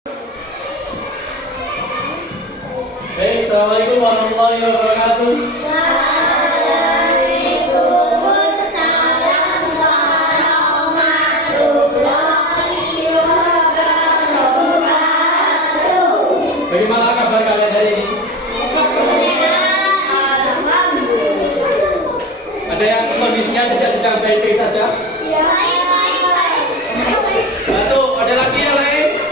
Baik, assalamualaikum warahmatullahi wabarakatuh. Waalaikumsalam warahmatullahi wabarakatuh. Bagaimana kabar kalian hari ini? Ada yang kondisinya tidak sedang baik-baik saja? Tuh, ada lagi yang lain?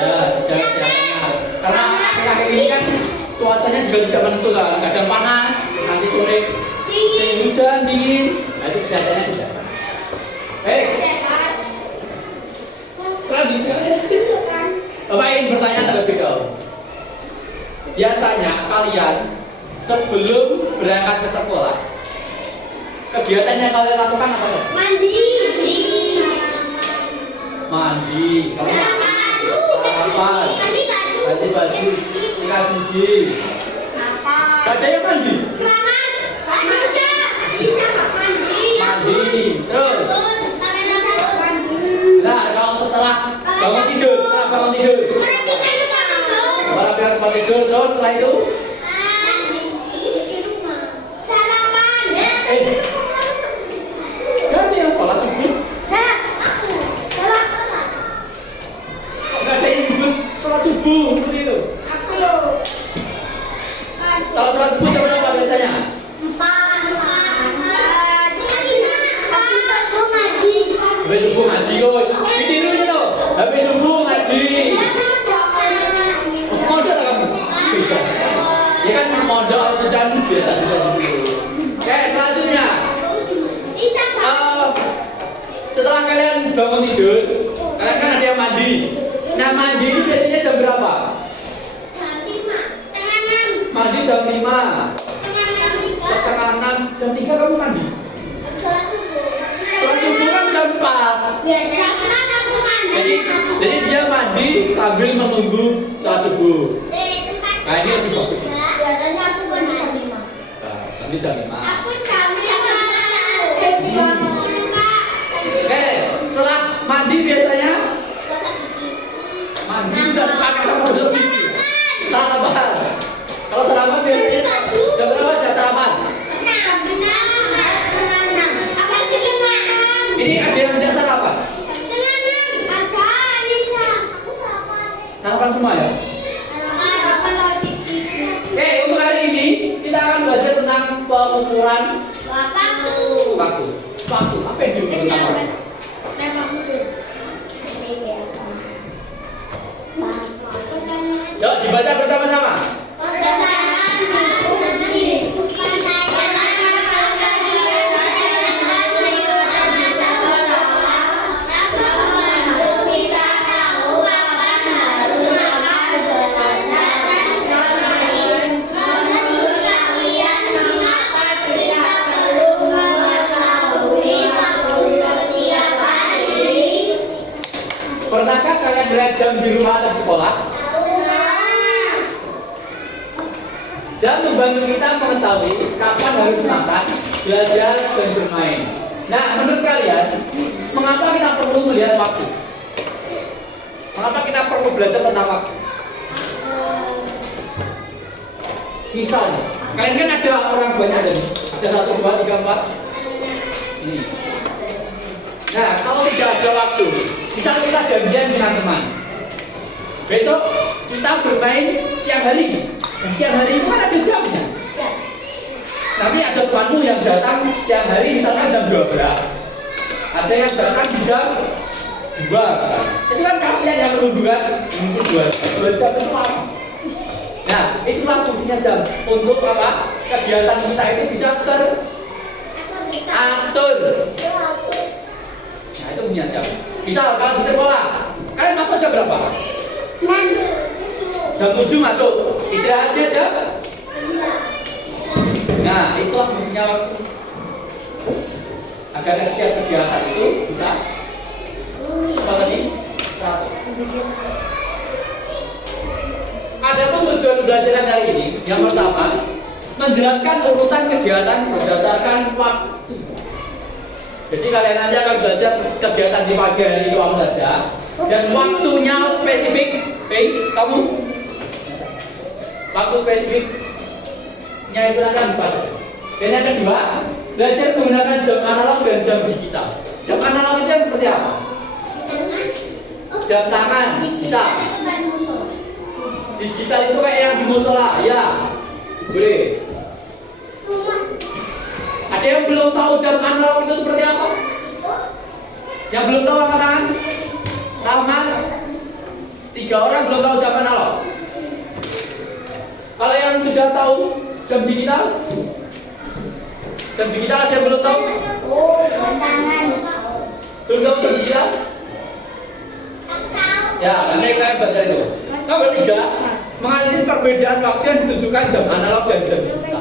Ya, jaga kesehatannya. Karena akhir ini kan cuacanya juga tidak menentu kan, kadang panas, nanti sore hujan, dingin. Nah, itu kesehatannya dijaga. Baik, selanjutnya Bapak ingin bertanya terlebih dahulu. Biasanya kalian sebelum berangkat ke sekolah, kegiatan yang kalian lakukan apa ya? Mandi, kamu sarapan, ganti baju, sikat gigi. Gak ada yang mandi? Mandi, terus. Nah, kalau setelah bangun tidur, terus setelah itu gak ada yang sholat subuh. Gak ada yang ribut sholat subuh seperti itu. Kalau sholat subuh jam berapa biasanya? Habis subuh ngaji kok. Ditiru itu loh. Habis subuh ngaji. Modal tak kamu? Ya kan modal itu dan biasa dulu. Oke, selanjutnya. Setelah kalian bangun tidur, kalian kan ada yang mandi. Nah, mandi itu biasanya jam berapa? Mandi jam 5. Setengah 6, jam 3 kamu mandi. Sholat subuh kan jam 4. Jadi dia mandi sambil menunggu sholat subuh. Nah, ini lebih bagus. Nanti jam 5. Oke, setelah mandi biasanya mandi udah sepakat sama udah gigi. Sarapan. Kalau sarapan biasanya jam berapa aja sarapan? Ini ada yang tidak sarapan? Sarapan semua ya? Oke, untuk hari ini kita akan belajar tentang pengukuran waktu. Waktu, apa yang diukur tentang waktu? Yuk, dibaca bersama-sama. Pernahkah kalian melihat jam di rumah atau sekolah? Jam membantu kita mengetahui kapan harus makan, belajar, dan bermain. Nah, menurut kalian, mengapa kita perlu melihat waktu? Mengapa kita perlu belajar tentang waktu? Misalnya, kalian kan ada orang banyak ada nih. Ada 1, 2, 3, 4. Ini. Nah, kalau tidak ada waktu, misalnya kita janjian dengan teman. Besok kita bermain siang hari. Dan siang hari itu kan ada jamnya. Nanti ada temanmu yang datang siang hari misalnya jam 12. Ada yang datang di jam 2. Itu kan kasihan yang menunggukan untuk 2 jam itu lama. Nah, itulah fungsinya jam. Untuk apa? Kegiatan kita itu bisa teratur. Nah, itu punya jam. Misal kalau di sekolah, kalian masuk jam berapa? Jam 7 masuk. Istirahatnya jam? Nah, itulah fungsinya waktu. Agar setiap kegiatan itu bisa apa tadi? Teratur. Adapun tujuan pembelajaran hari ini, yang pertama, menjelaskan urutan kegiatan berdasarkan waktu. Jadi kalian nanti akan belajar kegiatan di pagi hari itu kamu saja. Dan waktunya spesifik. Kamu waktu spesifiknya itu nanti dibaca. Dan yang kedua, belajar menggunakan jam analog dan jam digital. Jam analog itu yang seperti apa? Jam tangan, bisa. Digital itu kayak yang di musola, ya. Boleh. Ada yang belum tahu jam analog itu seperti apa? Yang belum tahu angkat tangan? Tangan. 3 orang belum tahu jam analog. Kalau yang sudah tahu jam digital? Jam digital ada yang belum tahu? Belum tahu jam digital? Ya, nanti kalian baca itu. Nomor 3, menganalisis perbedaan waktu yang ditunjukkan jam analog dan jam digital.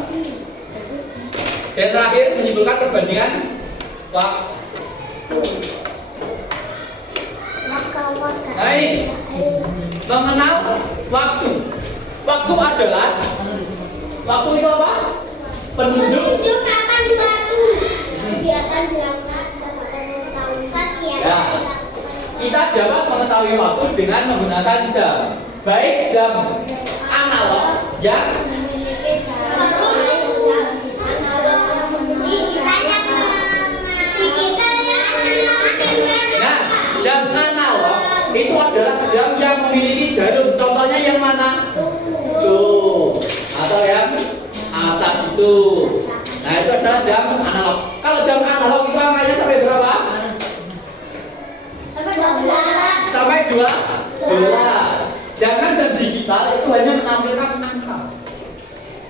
Dan terakhir, menyimpulkan perbandingan waktu. Nah ini, mengenal waktu. Waktu adalah, waktu itu apa? Penunjuk kapan waktu. Kegiatan dilakukan ya. Kita dapat mengetahui waktu dengan menggunakan jam. Baik jam analog yang memiliki cara nah, jam analog itu adalah jam yang memiliki jarum. Contohnya yang mana? Tuh, atau yang atas itu. Nah, itu adalah jam analog. Kalau jam analog itu angkanya sampai berapa? Sampai 12. Jangan jam digital itu hanya menampilkan angka.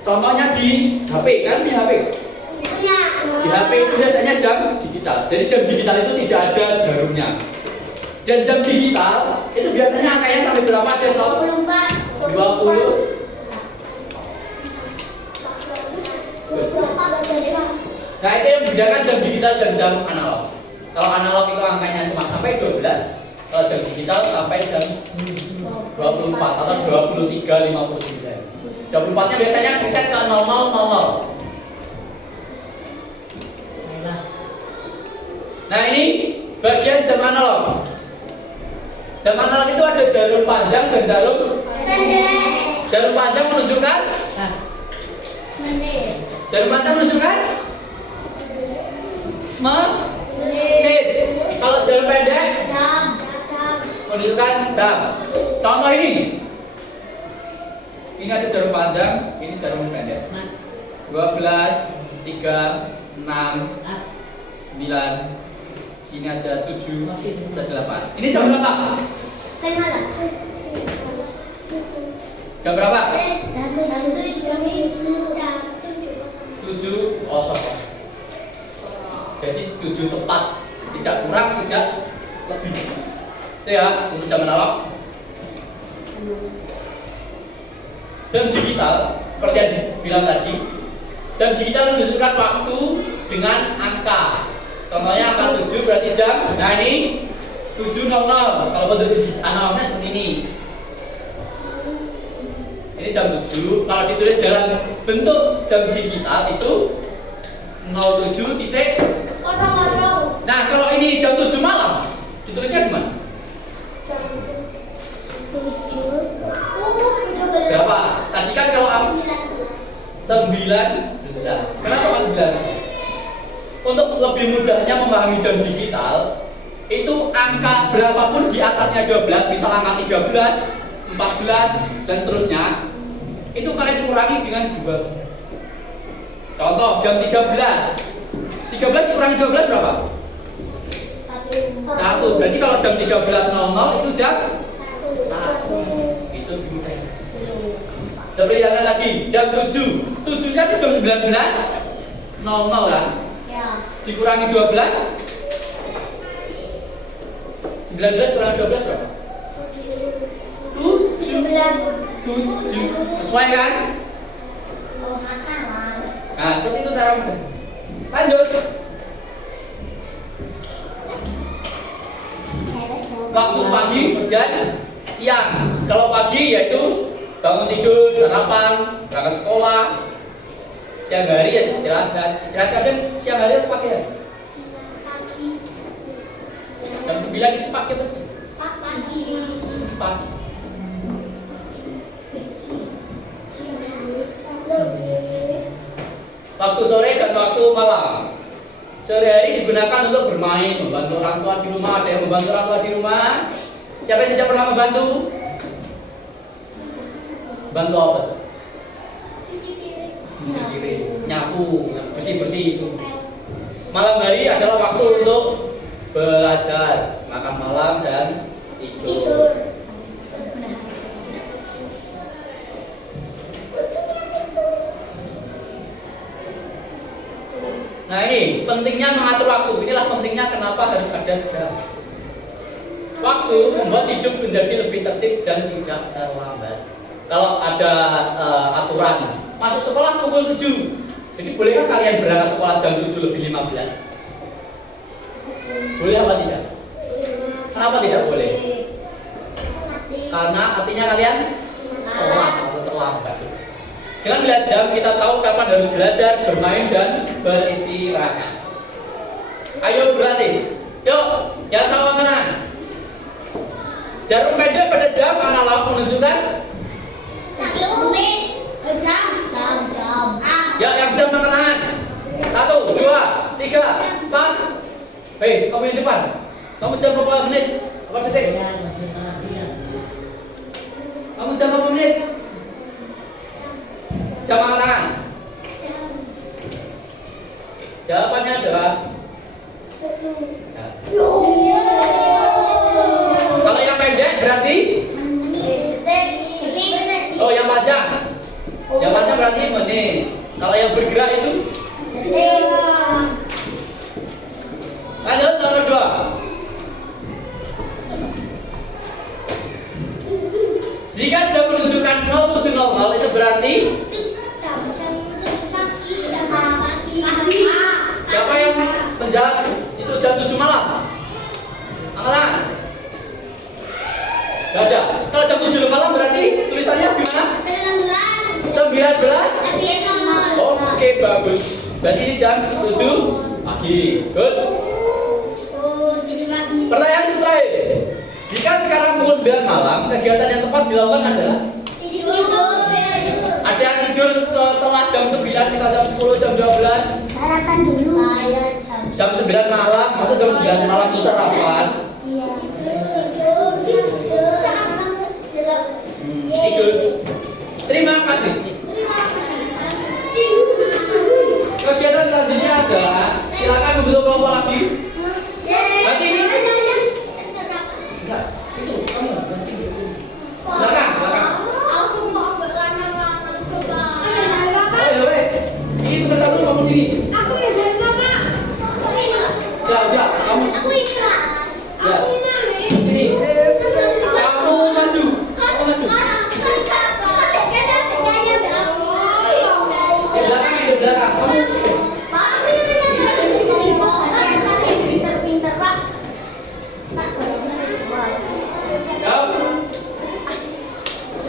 Contohnya di HP, kan di HP. Di HP itu biasanya jam digital. Jadi jam digital itu tidak ada jarumnya. Dan jam digital itu biasanya angkanya sampai berapa? Contoh 20. Nah, itu yang membedakan jam digital dan jam analog. Kalau analog itu angkanya cuma sampai 12, kalau jam digital sampai jam 24 atau 23.59. 24-nya biasanya reset ke 0000. Nah, ini bagian jam analog. Jam analog itu ada jarum panjang dan jarum panjang menunjukkan jarum panjang menunjukkan menit. Kalau jarum pendek menunjukkan jam. Contoh ini. Ini ada jarum panjang, ini jarum pendek. 12, 3, 6, 9. Sini aja 7, 8. Ini jam berapa? Jam berapa? 7:00. Jadi 7 tepat, tidak kurang, tidak lebih. Itu ya, untuk jam analog. Jam digital, seperti yang dibilang tadi, jam digital menunjukkan waktu dengan angka. Contohnya angka 7 berarti jam. Nah ini 7.00. Kalau bentuk analognya seperti ini. Ini jam 7. Kalau ditulis dalam bentuk jam digital itu 07.00. Nah kalau ini jam 7 malam, ditulisnya gimana? Berapa? Tadi kan kalau 9. Kenapa kok 9? Untuk lebih mudahnya memahami jam digital, itu angka berapapun di atasnya 12, misal angka 13, 14 dan seterusnya, itu kalian kurangi dengan 12. Contoh jam 13. 13 dikurangi 12 berapa? 1. Berarti kalau jam 13.00 itu jam 1. Itu lebih mudah. Seperti yang tadi, jam 7. 7-nya itu jam 19.00 kan? Dikurangi 12. 19 kurang 12 berapa? 7. Sesuai kan? Nah, seperti itu cara mudah. Lanjut. Waktu pagi dan siang. Kalau pagi yaitu bangun tidur, sarapan, berangkat sekolah. Siang hari ya istirahat. Istirahat kalian siang hari atau pagi hari? 9 itu pagi apa sih? Pagi. Pagi. Waktu sore dan waktu malam. Sore hari digunakan untuk bermain, membantu orang tua di rumah. Ada yang membantu orang tua di rumah? Siapa yang tidak pernah membantu? Bantu apa? Cuci piring. Cuci piring, nyapu, bersih-bersih itu. Malam hari adalah waktu untuk belajar, makan malam dan tidur. Nah ini pentingnya mengatur waktu. Inilah pentingnya kenapa harus ada jam. Waktu membuat hidup menjadi lebih tertib dan tidak terlambat. Kalau ada aturan masuk sekolah pukul 7, jadi bolehkah kalian berangkat sekolah jam 7:15? Boleh apa tidak? Kenapa tidak boleh? Karena artinya kalian telat atau terlambat. Dengan melihat jam kita tahu kapan harus belajar, bermain dan beristirahat. Ayo berlatih. Yuk, yang tahu menang. Jarum pendek pada jam analog menunjukkan 1 menit. Jam. ya yang jam menang. 1, 2, 3, 4. Hei, kamu yang depan. Kamu jam berapa menit? Apa detik? Kamu jam berapa menit? Jam angkat tangan. Jawabannya adalah jam. Kalau yang pendek berarti? Oh, yang panjang. Yang panjang berarti menit. Kalau yang bergerak itu? Lanjut nomor 2. Jika jam menunjukkan 07.00 itu berarti? Jam 7 pagi. Siapa yang menjawab itu jam 7 malam? Angkatan. Gak ada. Kalau jam 7 malam berarti tulisannya gimana? 19. Oke, bagus. Berarti ini jam 7 pagi. Good. Pertanyaan terakhir. Jika sekarang pukul 9 malam, kegiatan yang tepat dilakukan adalah? Ada yang tidur setelah jam 9, misal jam 10, jam 12. Sarapan dulu. Jam 9 malam, masa jam 9 malam itu sarapan? Tidur. Terima kasih. Kegiatan selanjutnya adalah silakan membentuk kelompok lagi. Berarti ini enggak, itu kamu berarti itu. Belakang. Oh ya wes. Ini tugas satu kamu sini. Ya, kamu sini. Kamu maju. Di belakang. Kamu.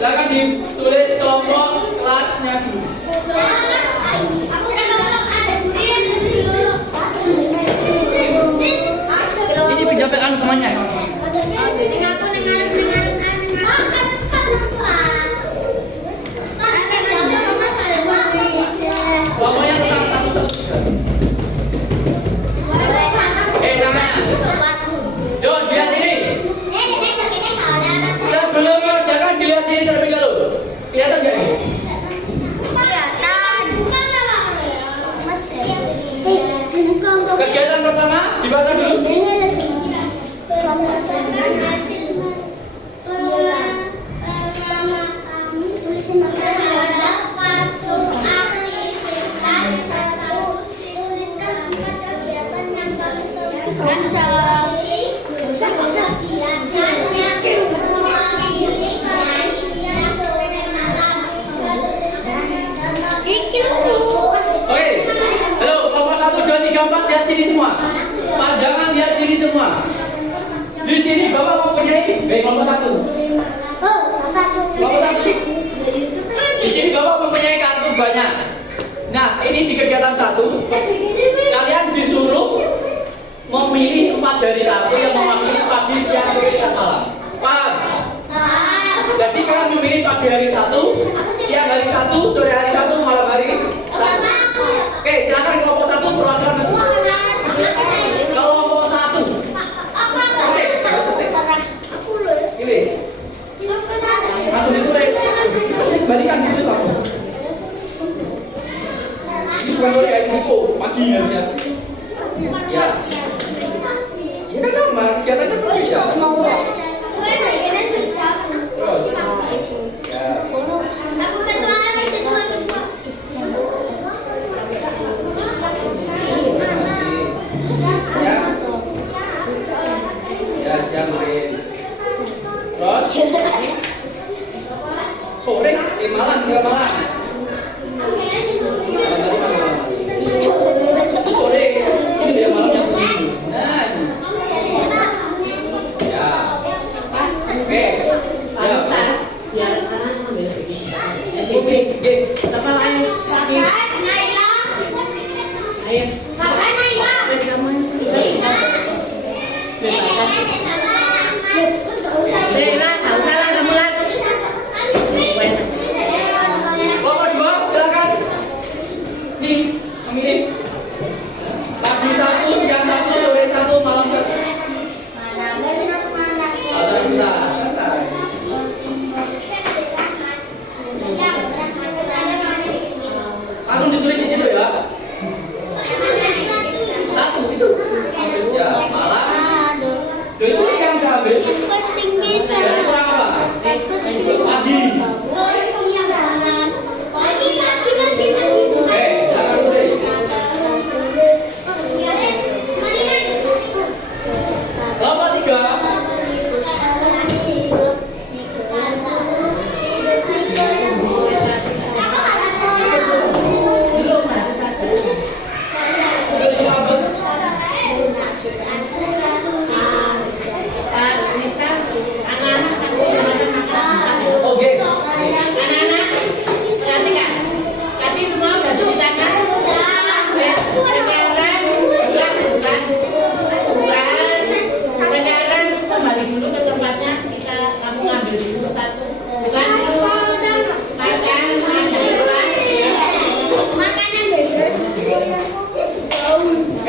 Silakan ditulis kelompok kelasnya dulu. Ini penjampaian temannya. Kelompoknya tentang satu terus. Namanya. Yuk, dilihat sini. Sebelum mengerjakan dilihat sini terlebih dahulu. Kelihatan nggak ini? Kegiatan pertama dibaca dulu. Oke, halo, kelompok 1, 2, 3, 4 lihat sini semua. Pandangan lihat sini semua. Di sini Bapak mempunyai kelompok 1. Kelompok 1. Di sini Bapak mempunyai kartu banyak. Nah, ini di kegiatan 1 kalian disuruh memilih 4 jari kartu yang mewakili pagi, siang, sore, dan malam. Paham? Jadi kalian memilih pagi hari 1, siang hari 1, sore hari 1, malam hari 1. Oke, silakan kelompok 1 perwakilan. Kelompok 1. Oke. Ini. Langsung ditulis. Balikan ditulis langsung. Ini bukan kayak info pagi ya, ya. Ya. Ya kan sama, kegiatannya berbeda. Terus. Ya. Ya, siang main. Terus. Sore, malam, tinggal malam. Itu sore, ini dia malam yang begini. Nah, ya. Oke. Ya. Biar anak ambil Oke. apa ayo ayo bersama Lela, tahu salah kamu lagi. Kelompok 2, silakan. Nih, memilih. Pagi 1, siang 1, sore 1, malam 1. Alhamdulillah, santai. Langsung ditulis di situ ya. 1 itu. Ya, malam. Itu siang udah ambil. Jadi kurang apa? Pagi. Oke, silakan tulis. Kelompok 3.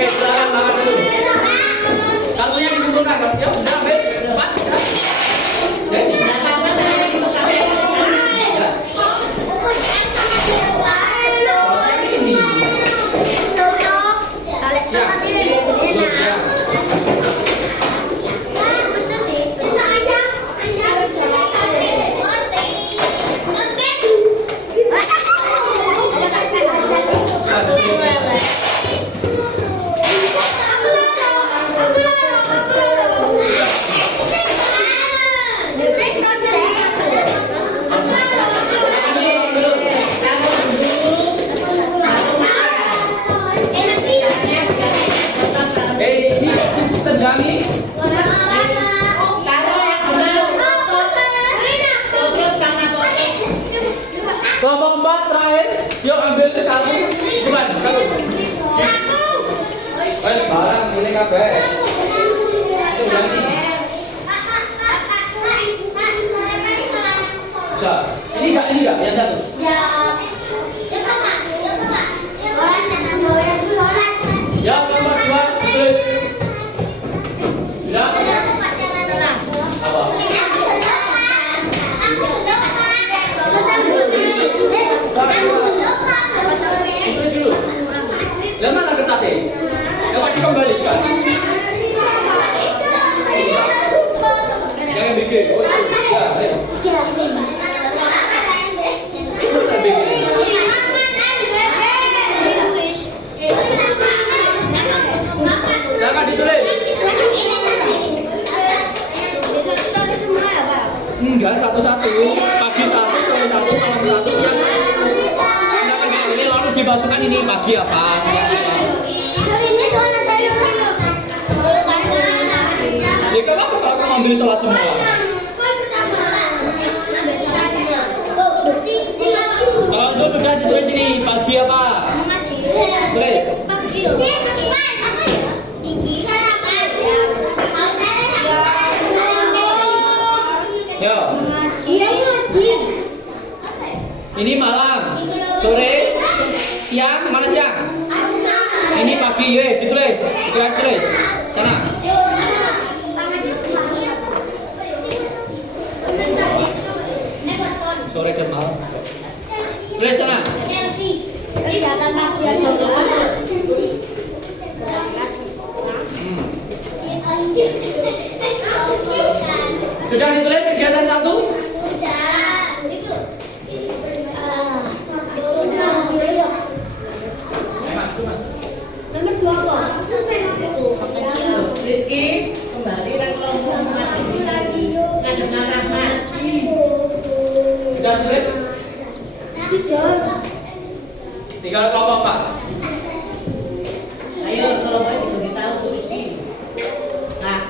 Silakan makan dulu. Kartunya dikumpulkan, ya udah ambil. 4 ya. Jadi. Ya. Selesai ini. Ini cukup tegangi. Kelompok 4 terakhir, yuk ambil ke kartu. Gimana? Kartu. Wes barang ini kabeh. Itu berani. Bisa. Ini enggak yang satu. Ya, kelompok 2 tulis. Sudah? Apa? Tulis dulu. Lah mana kertasnya? Dapat dikembalikan. Jangan bikin. Oh, itu. Ya, ayo. Itu tak bikin. Jangan ditulis. Enggak, satu-satu. Pagi 1, sore 1, malam 1, siang 1. Silakan dipilih lalu dimasukkan ini pagi apa, siang apa. Ya kenapa kalau kamu ambil sholat semua? Kalau itu sudah ditulis ini pagi apa? Tulis. Yo, Iya ngaji. Apa ya? ini malam, sore, siang, mana siang? Asma. Ini pagi, ditulis. Sana. Sore dan malam. Tulis sana. Sudah ditulis kegiatan 1? Nomor 2 apa? Rizky, kembali dan kelompok ngadep Rahmat. Sudah ditulis? Tinggal kelompok 4. Ayo kelompok dikasih tahu tuh Rizky. Nah,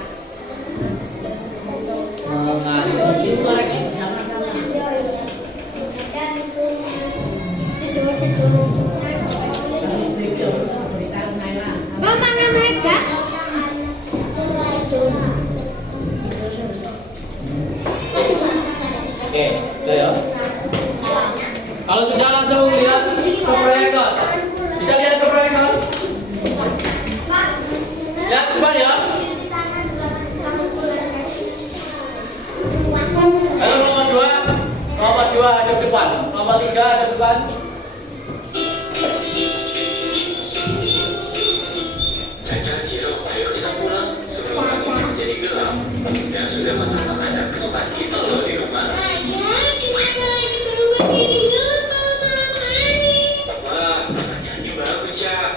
Mengaji. itu koreksi bersama-sama. Harus beritahu Naila. Mama Mega. Oke, udah ya. Kalau sudah langsung lihat ke proyektor. Bisa lihat ke proyektor? Lihat depan ya. Ayo nomor 2 hadap depan. Nomor 3 hadap depan. Caca, Ciro, ayo kita pulang sebelum langit menjadi gelap. Dan sudah masakan ada kesukaan kita loh di rumah. Wah, pertanyaannya bagus, Cak.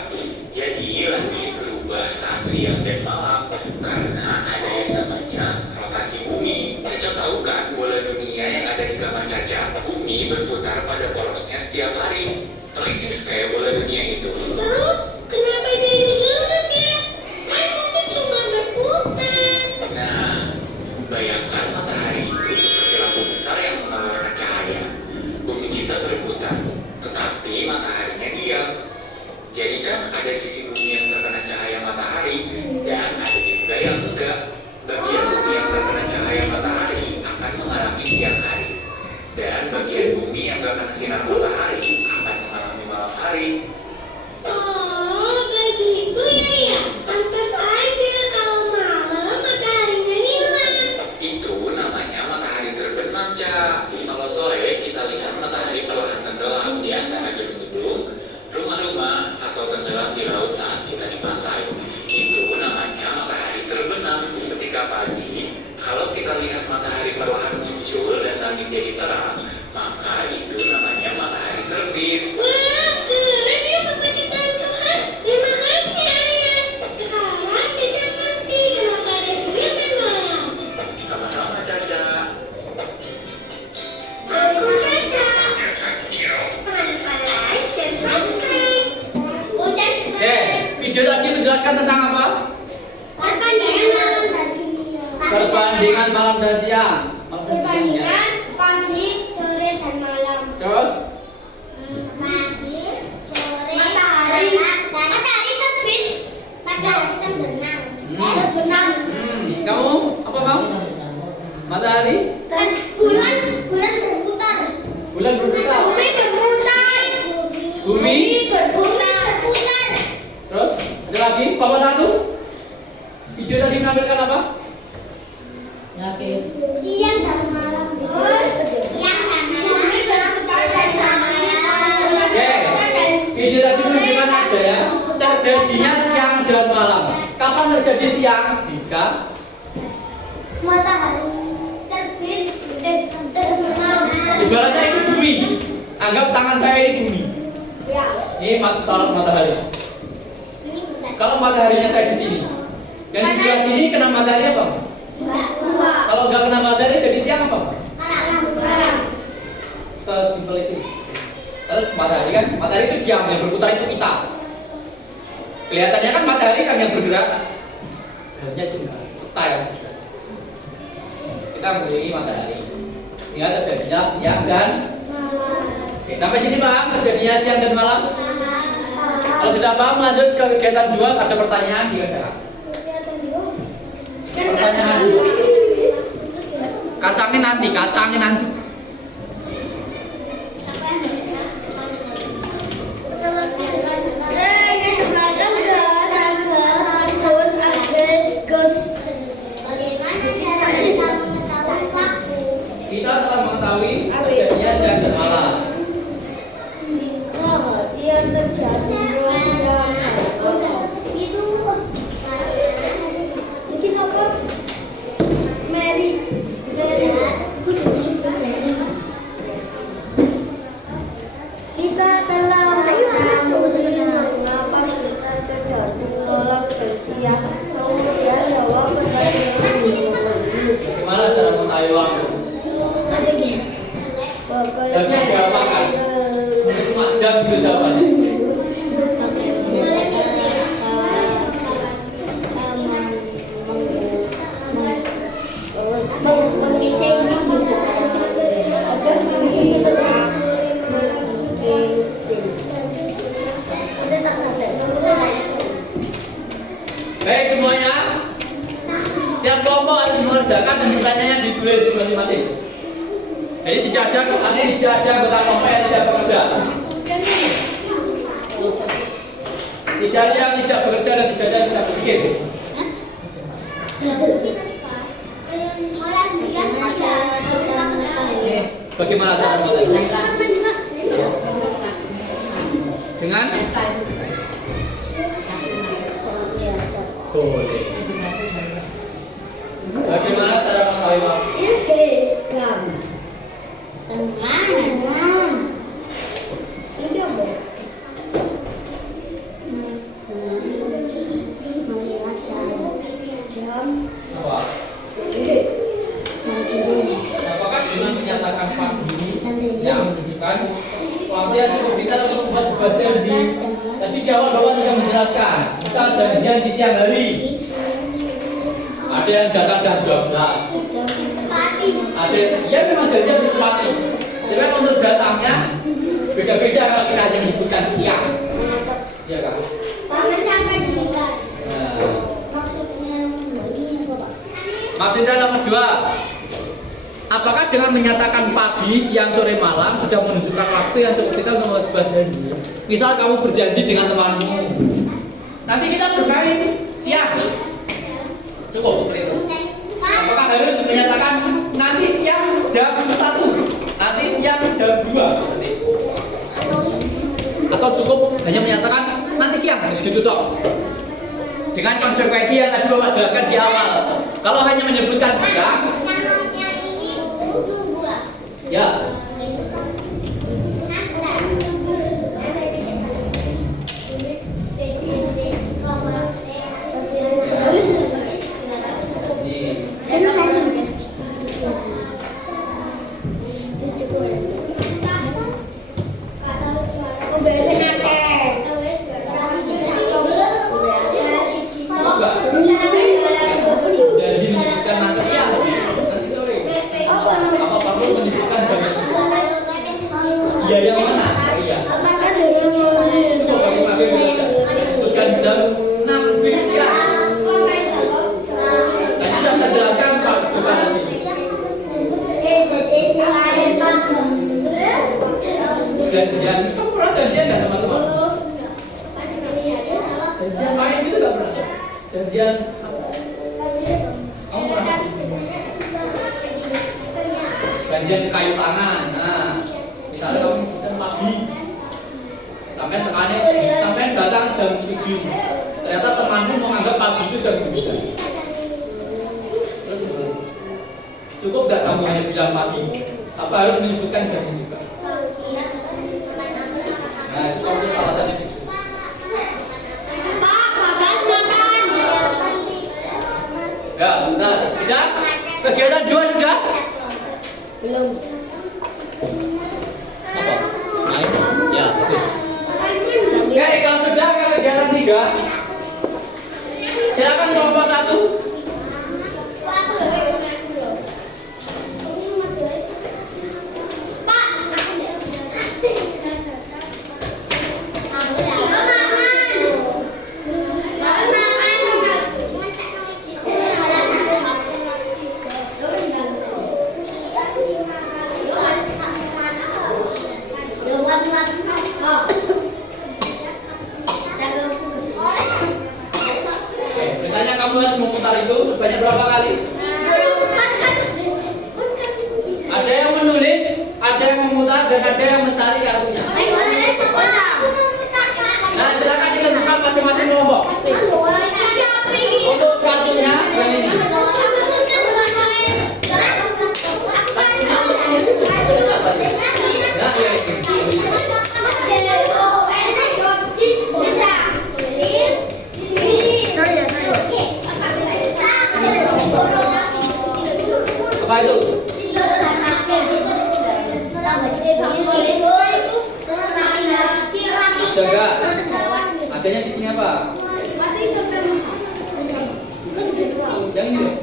Jadi langit berubah saat siang dan malam karena ada yang namanya rotasi bumi. Caca tahu kan bola dunia yang ada di kamar Caca? Bumi berputar pada porosnya setiap hari. Persis kayak bola dunia itu. Terus kenapa jadi gelap ya? Kan bumi cuma berputar. Nah, bayangkan matahari itu seperti lampu besar yang mengeluarkan cahaya. Bumi kita berputar, tetapi mataharinya diam. Jadi kan ada sisi bumi yang terkena cahaya matahari dan ada juga yang enggak. Bagian bumi yang terkena cahaya matahari akan mengalami siang hari. Dan bagian bumi yang enggak kena sinar matahari akan mengalami malam hari. Oh, begitu ya. Pantas aja kalau malam mataharinya hilang. Itu namanya matahari terbenam, Cak. Kalau sore kita lihat matahari perlahan tenggelam di antara gedung-gedung, rumah-rumah, atau tenggelam di laut saat kita di pantai. Itu namanya matahari terbenam. Ketika pagi, kalau kita lihat matahari perlahan muncul dan langit jadi terang, maka itu namanya matahari terbit. Wah, keren ya semua ciptaan Tuhan. Terima kasih ayah. Sekarang Caca ngerti kenapa ada siang dan malam. Sama-sama, Caca. Aku Caca. Jangan lupa like dan subscribe. Oke, video tadi menjelaskan tentang apa? Perbandingan malam dan siang. Perbandingan pagi, sore, dan malam. Terus? Pagi, sore, matahari terbit, matahari terbenam. Terbenam. Kamu apa kamu? Matahari? Bulan berputar. Bulan berputar. Bumi berputar. Bumi? Berputar. Terus? Ada lagi? Bapak 1? Video tadi menampilkan apa? Yakin. Siang dan malam. Siang dan malam. Berputar dan malam. Oke. Video tadi menunjukkan ada ya terjadinya siang dan malam. Kapan terjadi siang? Jika Matahari terbit, terbenam. ibaratnya itu bumi. Anggap tangan saya ini bumi. Ya. Ini sorot matahari. Ini bukan. Kalau mataharinya saya di sini, dan di sebelah sini kena matahari apa? Enggak. Kalau nggak kena matahari jadi siang apa? Malam. Sesimpel itu. Terus matahari kan, matahari itu diam, yang berputar itu kita. Kelihatannya kan matahari kan yang bergerak. Sebenarnya itu enggak, kita yang bergerak. Kita mengelilingi matahari. Sehingga terjadinya siang dan Oke, sampai sini paham terjadinya siang dan malam? Kalau sudah paham lanjut ke kegiatan 2, ada pertanyaan digeser. Pertanyaan 2. Kacangnya nanti, kacangnya nanti. Kita telah mengetahui terjadinya siang dan malam. Bagaimana cara mengetahui waktu? Jamnya diapakan? Cuma jam itu jawabannya. Baik semuanya, setiap kelompok harus mengerjakan dan pertanyaannya ditulis masing-masing. Jadi tidak ada anggota kelompok yang tidak bekerja. Tidak ada yang tidak bekerja dan tidak ada yang tidak berpikir. Bagaimana cara mengetahui? Dengan boleh. Bagaimana cara mengetahui waktu? Apa? Apakah dengan menyatakan pagi yang menunjukkan waktu yang cukup vital untuk membuat sebuah janji? Tadi di awal Bapak sudah menjelaskan, misal janjian di siang hari, ada yang datang jam 12. Ada, ya memang janjian ditepati. Tapi untuk datangnya beda-beda kalau kita hanya menyebutkan siang. Iya kan? Maksudnya nomor 2, apakah dengan menyatakan pagi, siang, sore, malam sudah menunjukkan waktu yang cukup vital untuk membuat sebuah janji? Misal kamu berjanji dengan temanmu, nanti kita bermain siang, cukup seperti itu. Apakah harus menyatakan nanti siang jam 1, nanti siang jam 2 seperti itu? Atau cukup hanya menyatakan nanti siang, segitu dong? Dengan konsekuensi yang tadi Bapak jelaskan di awal. Kalau hanya menyebutkan siang, ya. Janji menyebutkan nanti siang, nanti sore. Apa perlu menyebutkan jam? Iya yang mana? Iya. Menyebutkan jam 6 lebih sekian. Tadi sudah saya jelaskan Pak Depan tadi. Janjian, kamu pernah janjian nggak teman-teman? Janjian main gitu nggak pernah? Janjian kamu pernah? Janjian ke kayu tangan. Nah, misalnya kamu dan pagi sampai tekannya sampai datang jam 7. Ternyata temanmu menganggap pagi itu jam 9. Cukup nggak kamu hanya bilang pagi? Apa harus menyebutkan jamnya juga? Nah, itu kamu salah satu. Ya, bentar. Sudah? Kegiatan 2 sudah? Belum. Apa? Main? Ya, terus. Oke, kalau sudah ke kegiatan 3, silakan kelompok 1. Apa itu? Ada enggak? Adanya di sini apa? Yang ini loh.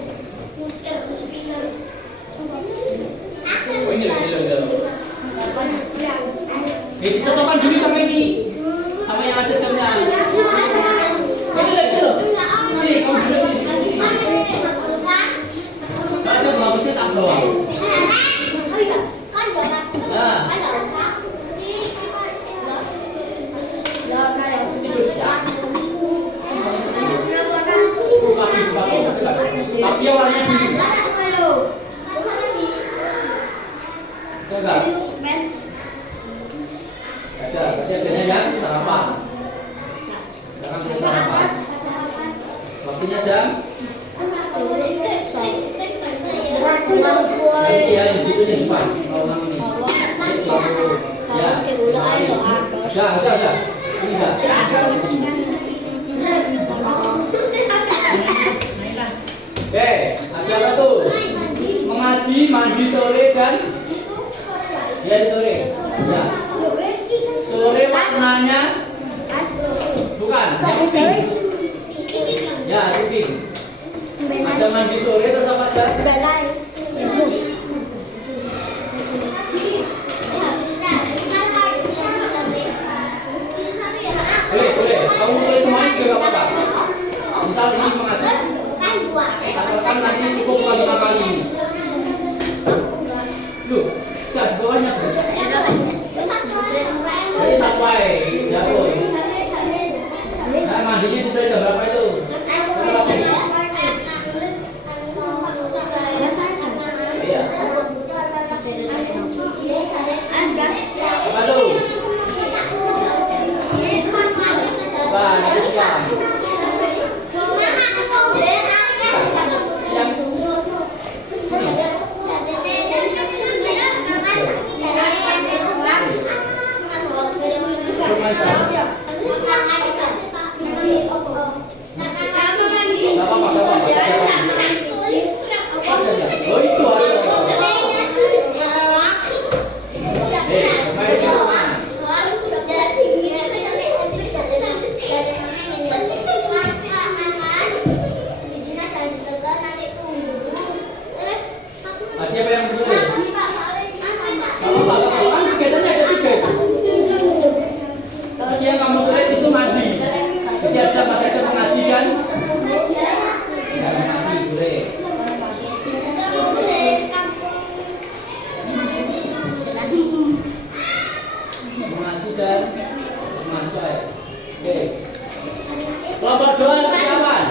Oh ini loh, ini loh. Dicocokkan dulu sama ini, sama yang ada jamnya. Ini loh. Sini, kamu duduk sini. Ada bagusnya tak bawa. Nah, tidur siang. Tapi yang warnanya biru. Enggak. Ada, berarti adanya yang sarapan. Jangan boleh sarapan. Waktunya jam. Nanti ya, yang itu di depan. Kalau yang ini. Ya. Udah. Ini enggak. Oke, ada apa tuh? Mengaji, mandi sore dan ya sore. Ya. Sore maknanya bukan, yang pink. Ya, itu pink. Ada mandi sore terus apa aja? Boleh. Kamu tulis semuanya juga gak apa-apa. Misal ini mengaji. Asalkan nanti cukup kali 5 kali ini. Loh, sudah di bawahnya. Jadi sampai jatuh. Nah, mandinya sudah jam berapa itu? Iya. Apa tuh? Bah, nanti siang. Siang itu. Oh itu ada. Siapa yang tulis? Kan kegiatannya ada 3. Tadi yang kamu tulis itu mandi. Jadi masih ada mengaji kan? Ya, mengaji boleh. Mengaji dan mengaji. Oke. Kelompok 2 silakan.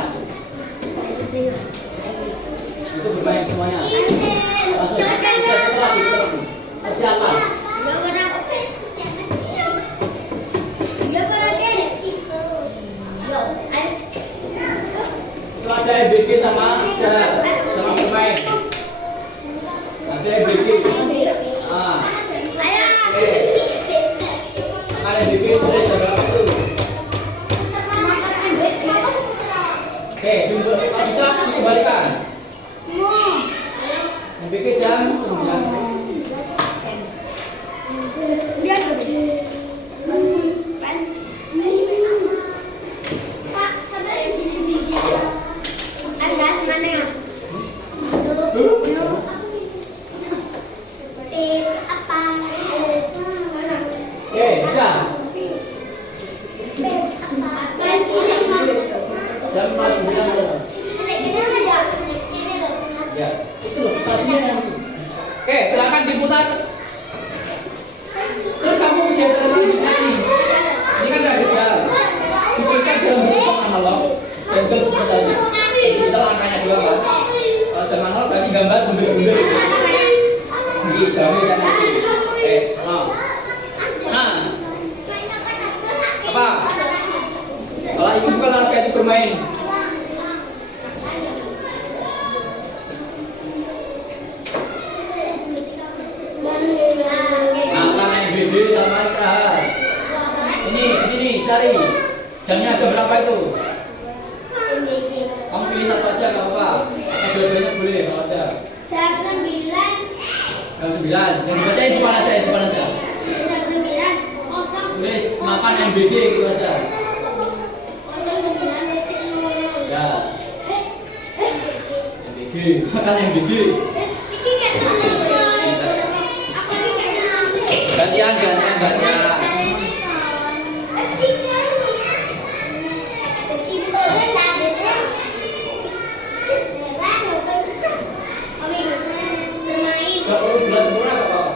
Itu bermain semuanya. Langsung siapa? Itu ada EBG sama bermain. Ada EBG. Ada EBG boleh jam berapa itu? Oke, jumlah kalau sudah dikembalikan. EBG jam 9. Jam 9. Ya, itu loh stasiunnya. Oke, silakan diputar. Terus kamu kegiatan selanjutnya ini kan ada jam. Dituliskan dalam bentuk analog dan jemput tadi. Digital angkanya 2 kan. Kalau jam analog berarti gambar bunder-bunder. Ini jamnya sama ini. Nah, apa? Kalau itu bukan alat bermain. EBG sama Ikrahas. Ini di sini cari jamnya jam berapa itu? Kamu pilih satu aja nggak apa-apa. Dua-duanya boleh kalau ada. Jam 9. Yang dibaca di depan aja, di depan aja. Jam 9 kosong. Tulis makan MBG gitu aja. Kosong 9 Ya. MBG, makan MBG. Ini kayak sama ya. Aku ini kayak sama. Gantian. Gak perlu gelas murah gak apa-apa.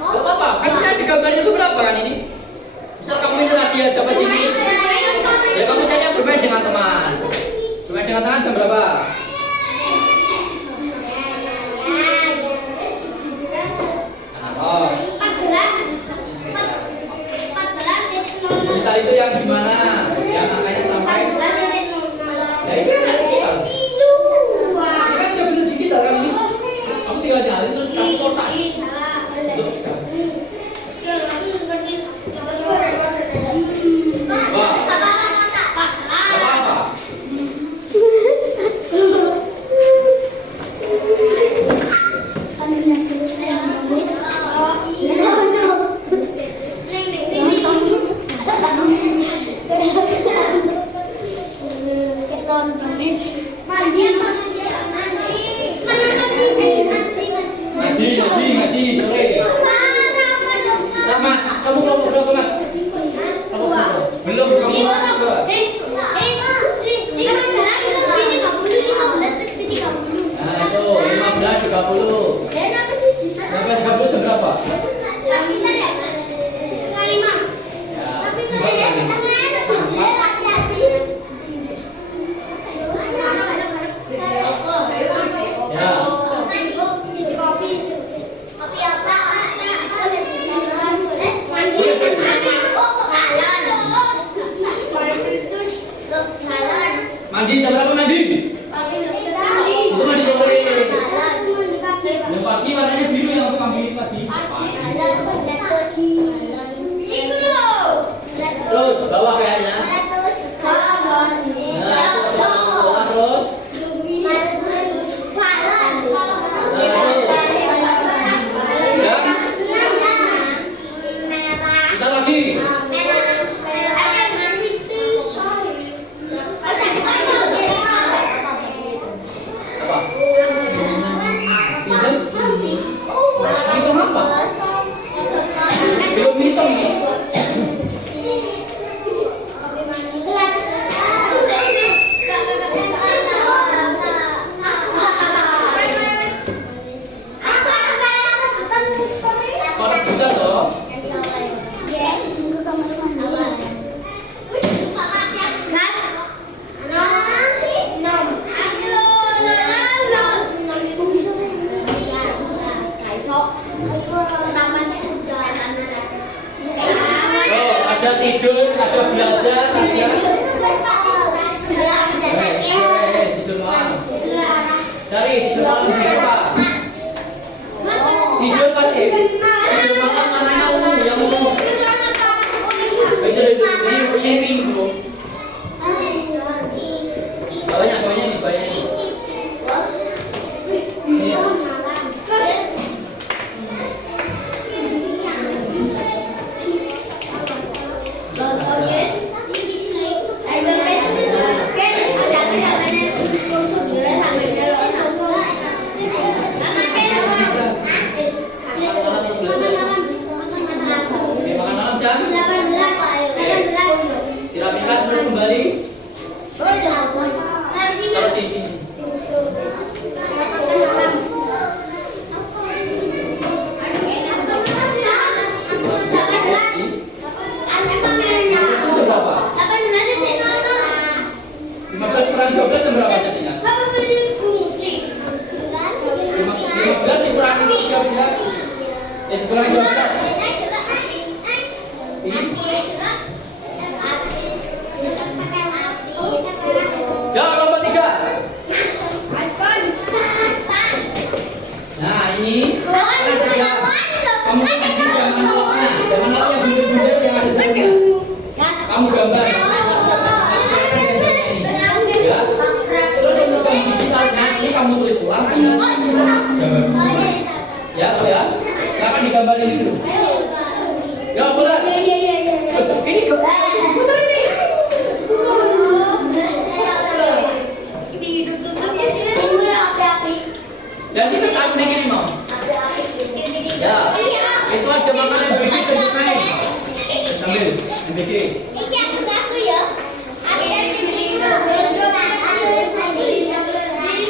Gak apa-apa, kan ini ada gambarnya itu berapa kan ini? Misal kamu ini lagi dapat sini, ya kamu cari bermain dengan teman. Bermain dengan teman jam berapa? Oh, kita itu yang gimana? Yang angkanya sampai? Ya ini kan digital. Ini kan udah bener digital kan ini. Kamu tinggal nyalin terus kasih kotak. Untuk jam. Apa-apa. Ngaji sore. Sama, kamu kelompok berapa, Mat? Belum kamu berapa? Nah, itu 15.30. Sampai 30 jam berapa? Mandi jam berapa mandi? Itu mandi sore. Yang pagi warnanya biru, yang untuk pagi. Terus bawah kayaknya. Nah, terus. Kita lagi. Apa? Hitung apa? Belum hitung ini. Kotak buta toh. Oh, ada tidur, ada belajar, ada tidur malam. Cari tidur malam di apa? Tidur pakai tidur malam mananya umum, yang umum. Ini minggu. Banyak nih, banyak. Makan malam jam? Dirapikan terus kembali. Taruh di sini. Itu berapa? biru. Ya putar. Ini ke putar ini. Dan kita tahu ini mau. Ya. Itu aja makanan bikin sedikit. Sambil bikin.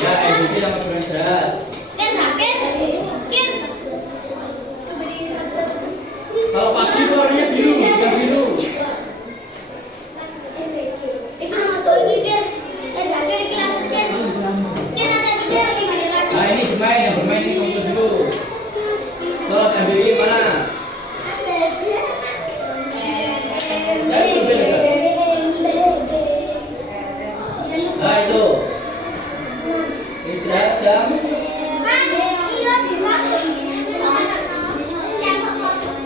Ya, ini yang berberat. Kalau pagi itu warnanya biru, yang biru. Nah ini bermain, yang bermain ini kamu dulu. Terus MBI mana? Nah itu. Istirahat jam.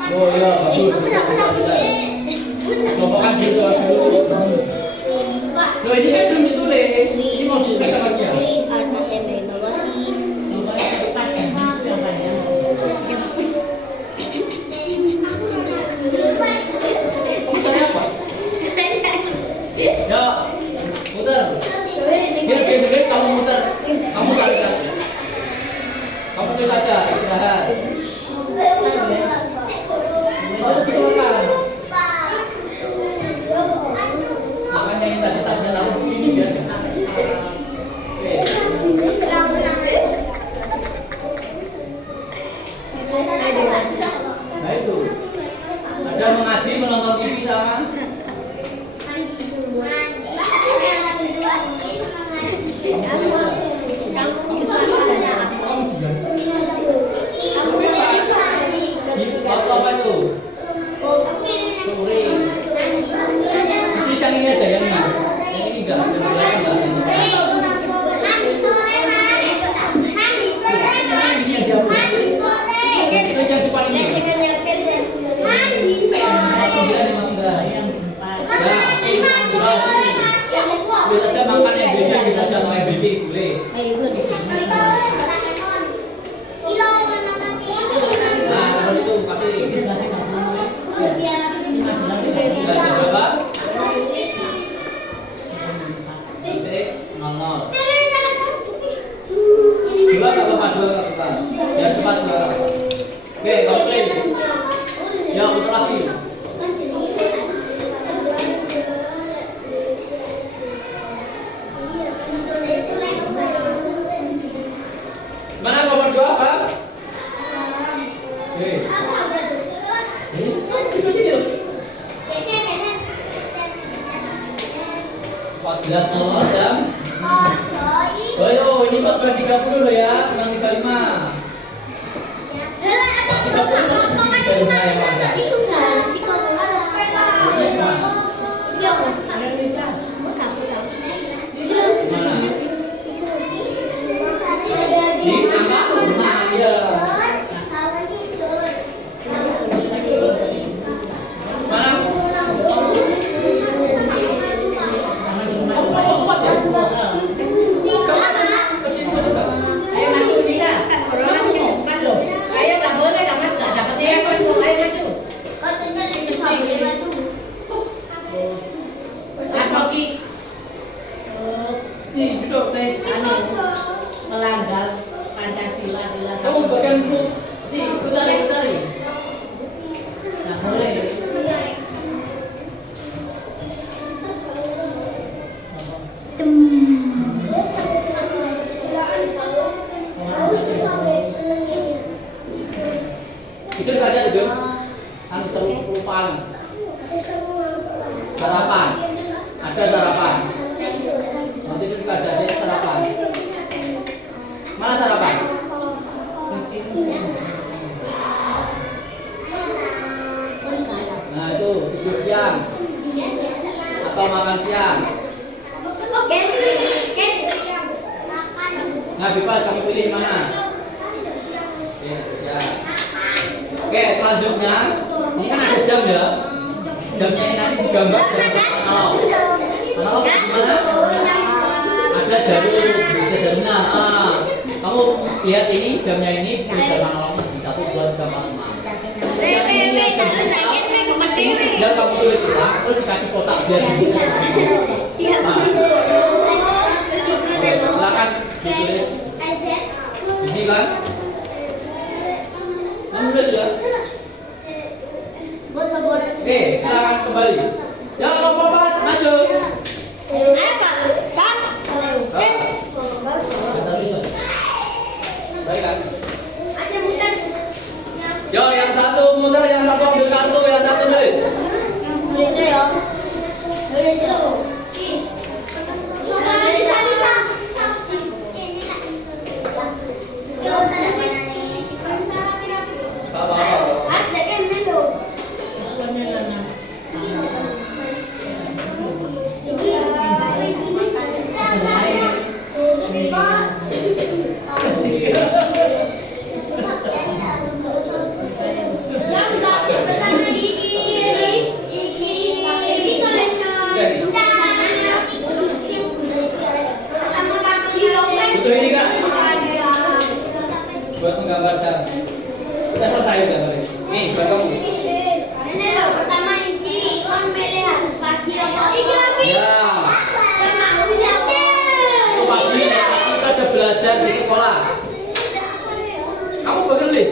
Oh iya, bagus. Kelompokan gitu dulu. Loh ini kan belum ditulis. Ini mau ditulis sama dia. Kamu tanya apa? Ya, putar. Biar dia tulis kamu muter. Kamu gak bisa. Kamu tulis aja, istirahat. Kau sedih makan. Makanya ini tadi tasnya taruh begini biar. Oke. Nah itu. Ada mengaji, menonton TV sama. Waktu apa itu? Sore. Jadi yang ini aja yang ini. Yang ini enggak, yang belakang enggak. Ini yang dihapus. Terus yang depan ini. 9:15. Bisa aja makan MBG, bisa aja mau MBG boleh. Nah, kalau itu kasih. Jam berapa? 00. Dua nggak apa-apa, dua nggak apa-apa. Ya cepat dua. Oke, kalau please. Ya putar lagi. Mana nomor dua apa? Oke. Itu sini loh. 14.00 jam. Ayo, ini 14.30 loh ya, bukan 35. 30 masih di 35 yang ada. Mana? Di angka rumah ya. Mana? Empat ya? Kecil betul nggak? Ayo maju bisa. Ayo nggak boleh, nggak maju, nggak dapat ya. Ayo maju. Toki. Nih, duduk. Tes anu melanggar Pancasila, sila Kamu bagian dulu. Nih, putari. nggak boleh. Itu saja itu. Anu kelupaan. Sarapan. Ada sarapan. Nanti itu juga ada sarapan. Mana sarapan? Nah itu tidur siang atau makan siang. Nah bebas kamu pilih mana. Oke, siap. Oke selanjutnya ini kan ada jam ya. Jamnya ini nanti digambar dalam analog. Analog gimana? Ada jarum. Kamu lihat ini jamnya ini bisa analog 1, 2, 3, 4, 5. Biar kamu tulis ulang, terus dikasih kotak biar silakan ditulis. Isi kan? Kamu udah sudah? Oke, silakan kembali. Jangan lompat, maju. Baik kan? Yo, yang satu muter, yang satu ambil kartu, yang satu nulis. Butuh ini kak? Buat menggambar cara. Sudah selesai udah tadi. Nih buat kamu. Ya. Pagi kita ada belajar di sekolah. Kamu baru nulis.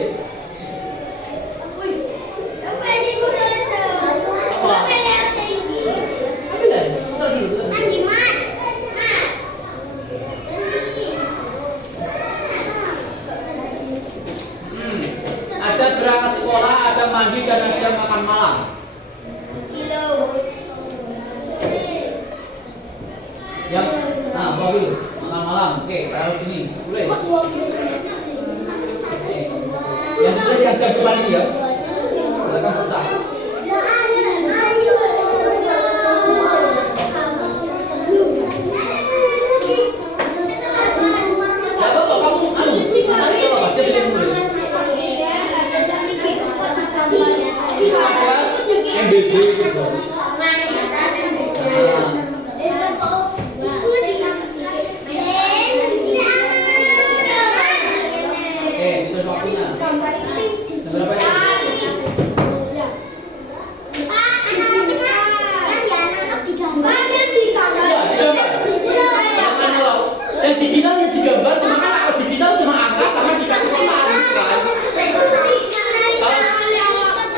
Ambil aja. Putar dulu. Ada berangkat sekolah, ada mandi dan ada makan malam. Yang, nah bagus, makan malam. Oke, taruh sini, tulis. Yang tulis yang jam depan ini ya. Belakang besar. Gak apa-apa, kamu cari apa? Baca pilih tulis. MBB gitu. Itu waktunya. Berapa ya? Dan digital ya digambar, cuma kan kalau digital cuma angka sama dikasih kotak.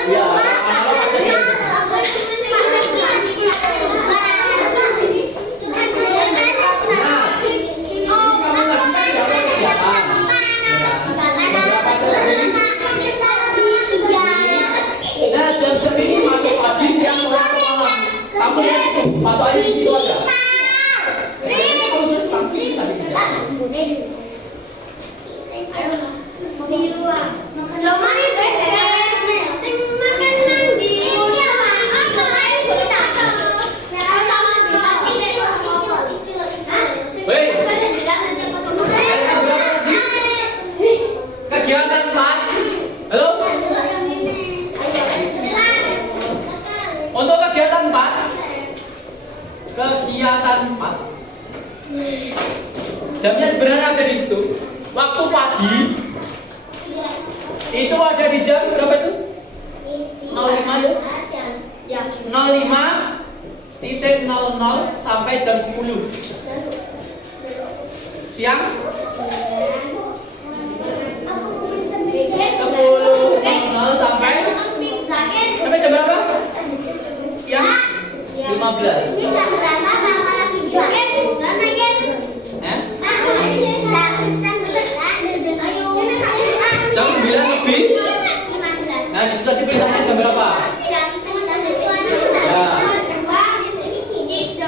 Ya, analog ada yang jam ini masuk pagi, siang, sore, malam. Kamu lihat itu, patokannya di situ aja. Kamu terus langsung kasih kerja. Kegiatan 4. Halo? Untuk kegiatan 4. Kegiatan 4. Jamnya sebenarnya ada di situ. Waktu pagi itu ada di jam berapa itu? 05 ya? 05.00 sampai jam 10. Siang 10.00 sampai jam berapa? Siang 15. Jam 9 lebih. Nah, disitu diberitahukan jam berapa?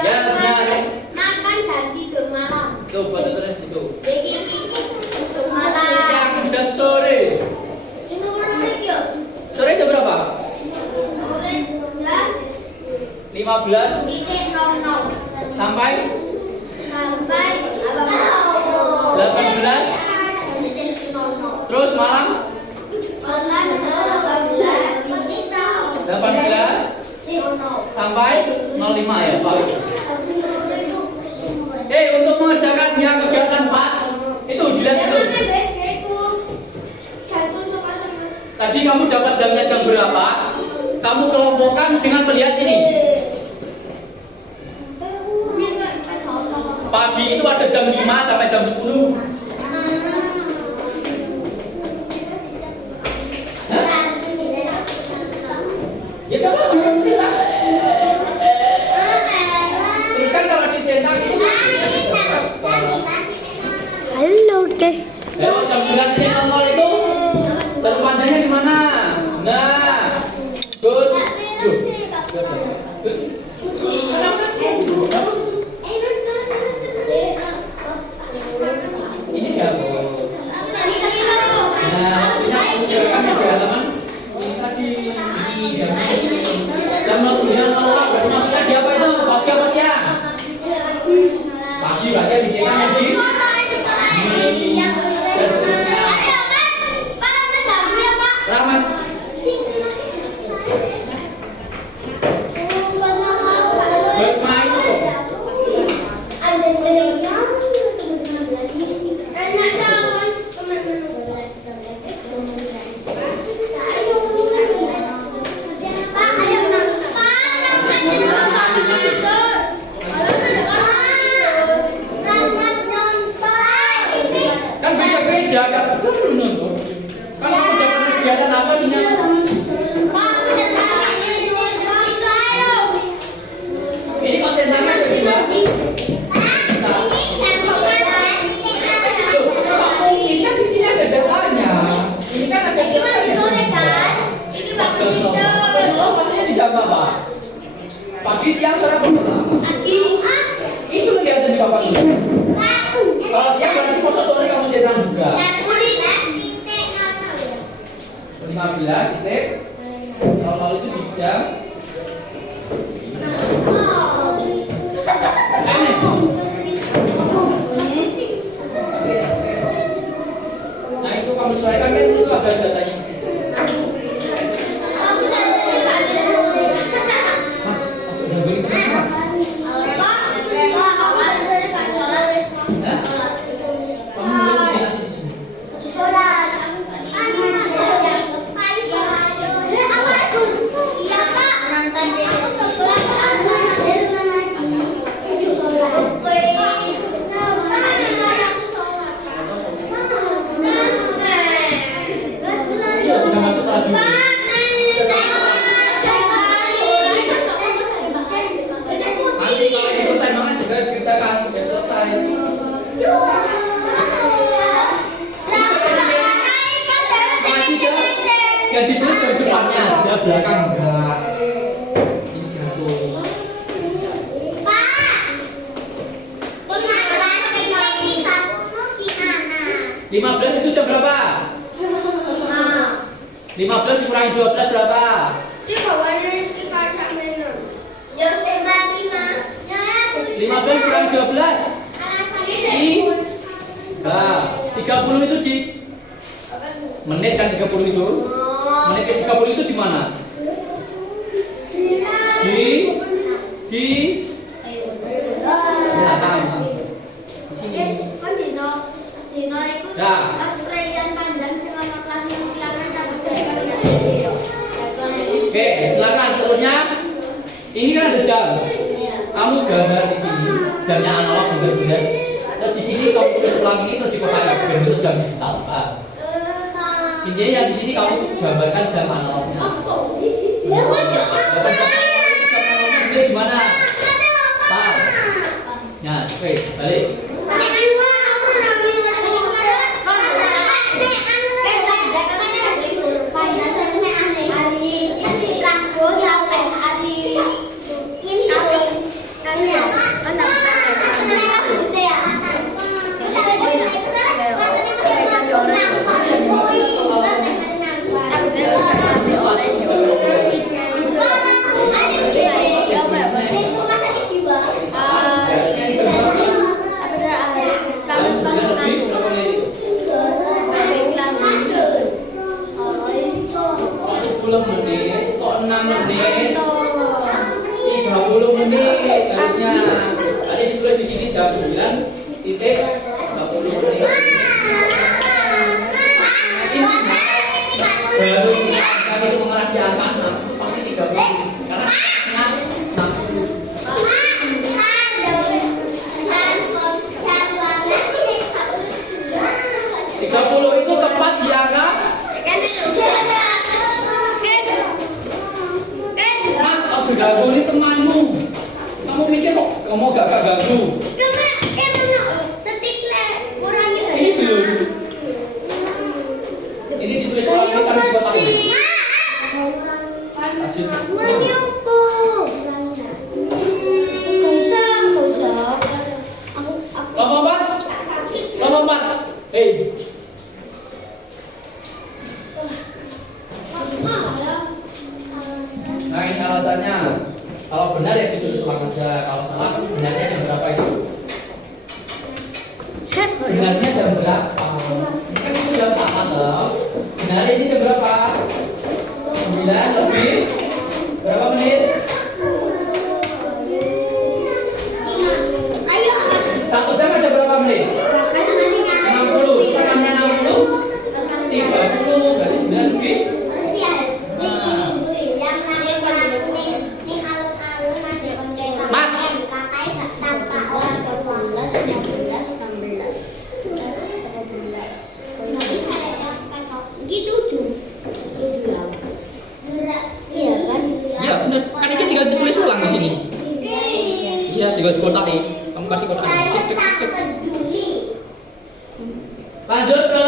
Ya, benar. Makan dan tidur malam. Tuh, buat aturan gitu. Tidur malam. Siang udah sore. Sore jam berapa? Sore jam 15 sampai 18. Terus malam 18 sampai 05 ya, Pak. Untuk mengerjakan yang kegiatan 4 itu dilihat itu. Tadi Jadi kamu dapat jamnya jam berapa? Kamu kelompokkan dengan melihat ini. Pagi itu ada jam 5 sampai jam 10. Hah? Ya kamu juga cetak. Terus kan kalau dicetak itu Halo guys. jam 9.00 itu jarum panjangnya di mana? Nah, good. Ini jago. Nah, maksudnya kami di halaman ini tadi jam 09.00 berarti maksudnya di apa itu? Pagi apa siang? Pagi berarti dicetaknya di dan seterusnya. Rahmat. Bermain kok. Kan beda-beda, kan belum nonton. Kan aku udah pernah kegiatan apa di ini kok sensornya ada dua? Kamu ini kan di sini ada datanya. Ini kan ada malam maksudnya di jam apa? Pagi, siang, sore, malam. Itu kelihatan di papan itu. Kalau siang berarti foto sore kamu cetak juga. 15 titik. Kalau itu di jam. Nah itu kamu sesuaikan kan itu ada datanya di situ. Sudah masuk saat dulu. Nanti kalau ini selesai mana segera dikerjakan, sudah selesai. Masih jauh. Yang ditulis jam depannya aja, belakang enggak. 15 itu jam berapa? 15 dikurangi 12 berapa? 15 kurang 12 nah 30 itu di menit kan 30 itu menit ke 30 itu di mana? Di belakang di sini oke silakan seterusnya ini kan ada jam kamu gambar di sini jamnya analog benar-benar terus di sini kamu tulis ulang ini terus dikotak bentuk jam digital intinya yang di sini kamu gambarkan jam analognya ini gimana? Tahu? Nah, oke, balik. Menit, kok 6 menit, 30 menit harusnya. Tadi ditulis di sini jam 9 titik 30 menit. Ini baru ulang aja. Kalau salah, benarnya jam berapa itu? Benarnya jam berapa? Ini kan itu jam salah toh. Benarnya ini jam berapa? 9 lebih berapa menit? 1 jam ada berapa menit? 60, setengahnya 60 30, berarti 9 lebih. Iya bener, kan ini tinggal ditulis ulang di sini. Iya, tinggal dikotakin. Kamu kasih kotak. Lanjut ke.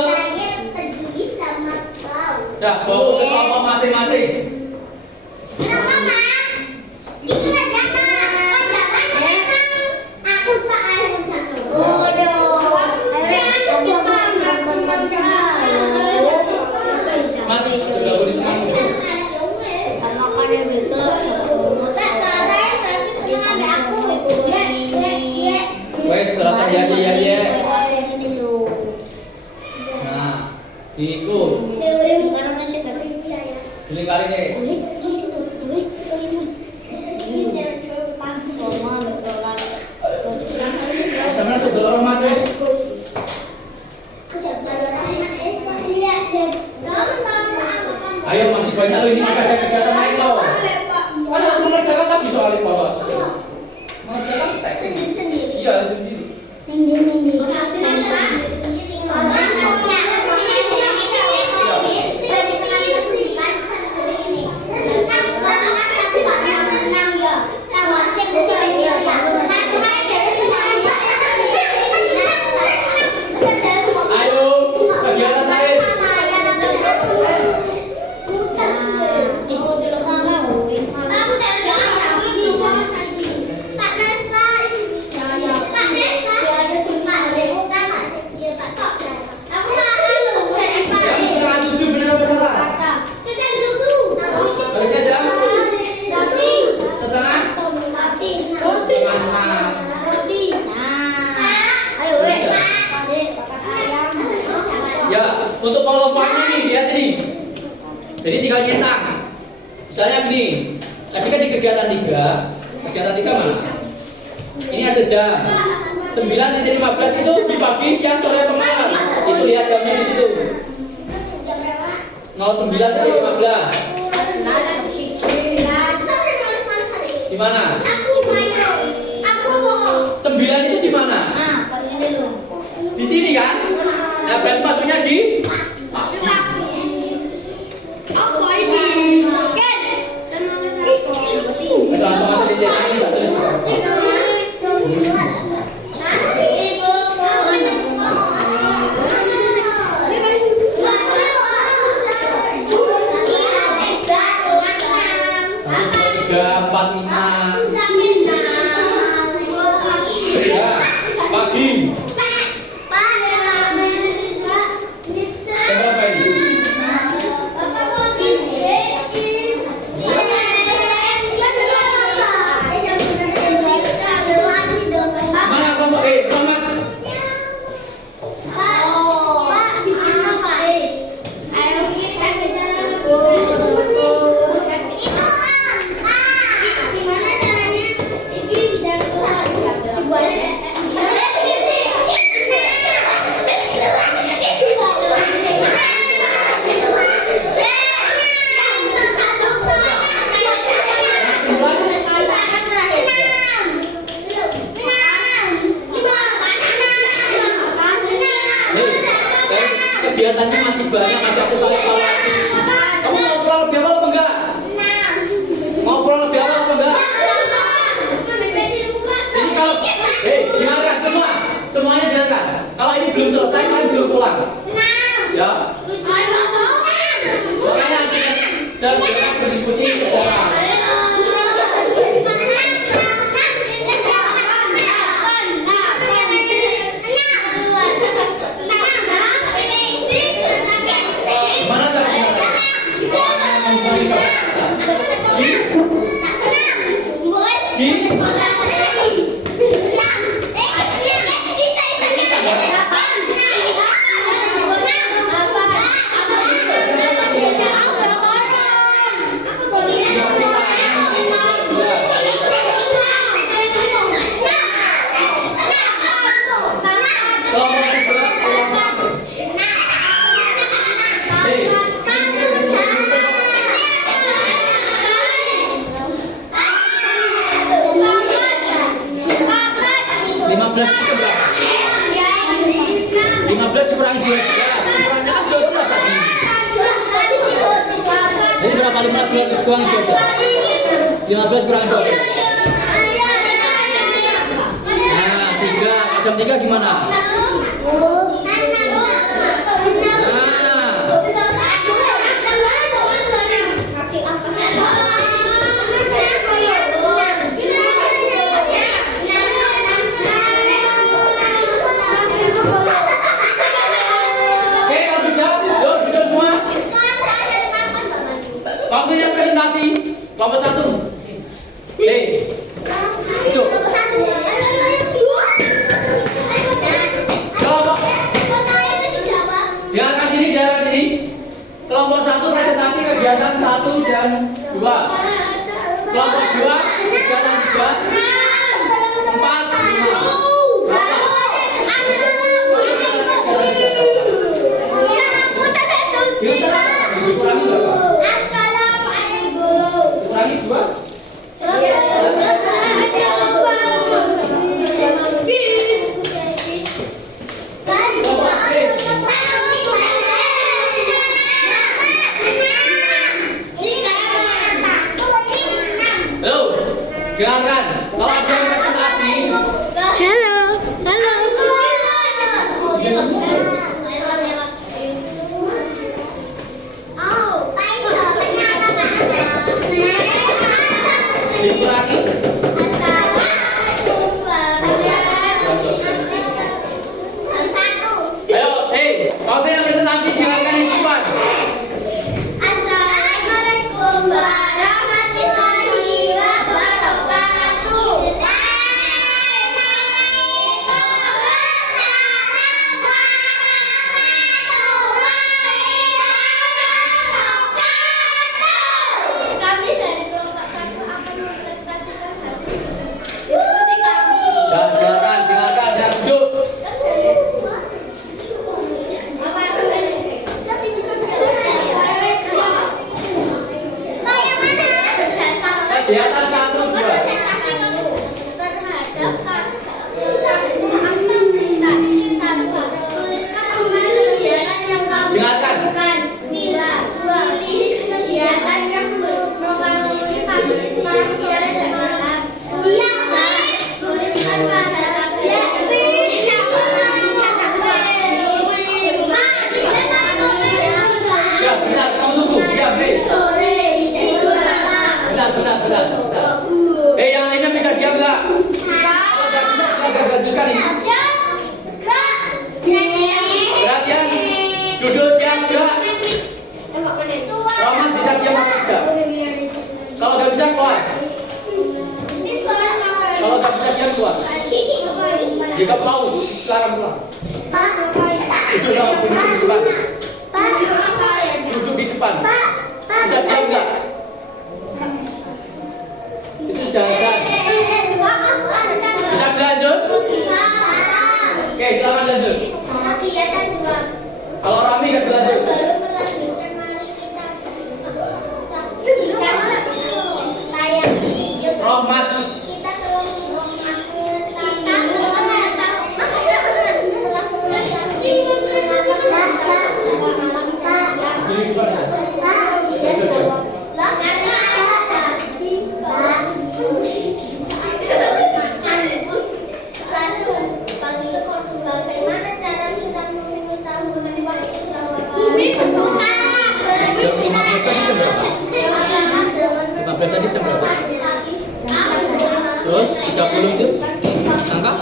Dah, fokus ke kelompok masing-masing. Wes, serasa ya. Nah, diikut. Dilingkari sih. Sama coba orang matus. Ayo masih banyak loh, ini masih ada kegiatan lain loh. Kan harus mengerjakan lagi soal polos. Mengerjakan teks. Iya, sendiri. Ayo, kegiatan lain. Ya, untuk pengelompokannya nih, lihat ini. Jadi tinggal nyetak. Misalnya gini, tadi kan di kegiatan 3 mana? Ini ada jam 9.15 itu dibagi siang, sore, apa malam. Itu lihat jamnya di situ. 09.15. Di mana? 9 itu di mana? Di sini kan? Nah, berarti maksudnya di langsung aja dicetak ini, enggak tulis. Pagi. Kegiatannya masih banyak, masih ada soal evaluasi. Kamu ngobrol lebih awal apa enggak? Ngobrol lebih awal apa enggak? Ini kalau, dengarkan semua, semuanya dengarkan. Kalau ini belum selesai, kalian belum pulang. Ya. Makanya kita sedang berdiskusi orang. Kurangi 12, kurangnya kan 12 tadi. Jadi berapa 15 kurangi 12? 15 kurangi 12. Nah, 3, jam 3 gimana? Waktunya presentasi kelompok 1. Itu. Kelompok. Diarahkan sini. Kelompok 1 presentasi kegiatan 1 dan 2. Kelompok 2 kegiatan 3, 4, 5. Dikurangi berapa? Dikurangi 2. Halo, dengarkan. Kalau ada yang presentasi, Halo. dikurangi. Ayo, kalau yang presentasi dengarkan yang cepat. Assalamualaikum warahmatullahi wabarakatuh. Kami dari kelompok 1 akan mempresentasikan hasil diskusi kami. Dengarkan, dan duduk. Kegiatan 1, 2. Dengarkan. Kegiatan yang memenuhi partisipasi sosial dan dalam. Tuliskan pada Ya, benar, kamu tunggu. Ya, benar. Yang lainnya bisa diam nggak? Kalau nggak bisa, kita lanjutkan ini. Perhatian, duduk siap nggak? Rahmat bisa diam atau tidak? Kalau nggak bisa, keluar. Kalau nggak bisa diam, keluar. Jika mau, sekarang keluar. Duduk sama duduk di depan. Duduk di depan. Bisa diam nggak? Itu sudah kan? Bisa lanjut? Oke, selamat lanjut. Kalau Rami nggak lanjut. Rahmat. Jadi gimana? Bagaimana cara kita mengetahui bumi berputar? 15 tadi jam berapa? 15 tadi jam berapa? Terus 30 itu tangkap?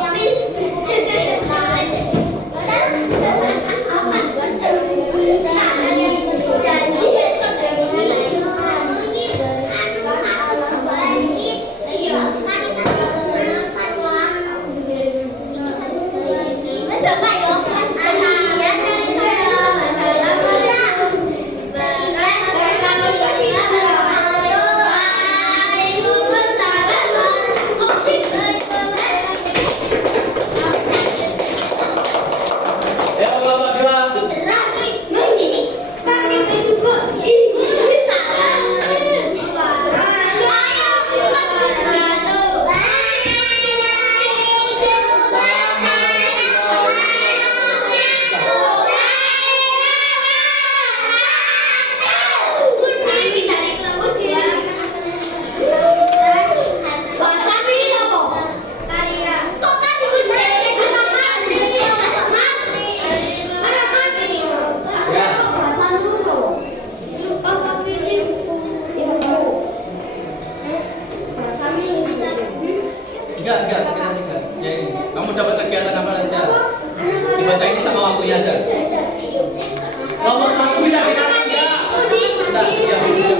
Enggak, kita tinggal. Ya ini. Kamu dapat kegiatan apa aja? Dibaca ini sama waktunya aja. Nomor 1 bisa dikatakan enggak? Enggak, diam dulu.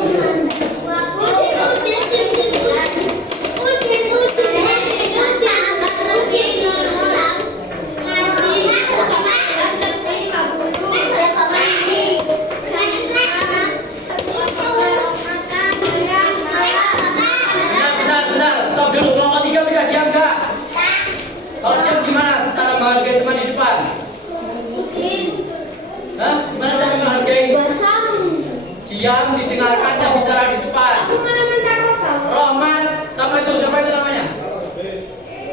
Benar. Stop dulu. Nomor 3 bisa diam enggak? Kalau diam gimana cara menghargai teman di depan? Hah? Gimana cara menghargai? Diam, didengarkan yang bicara di depan. Rohman, siapa itu namanya?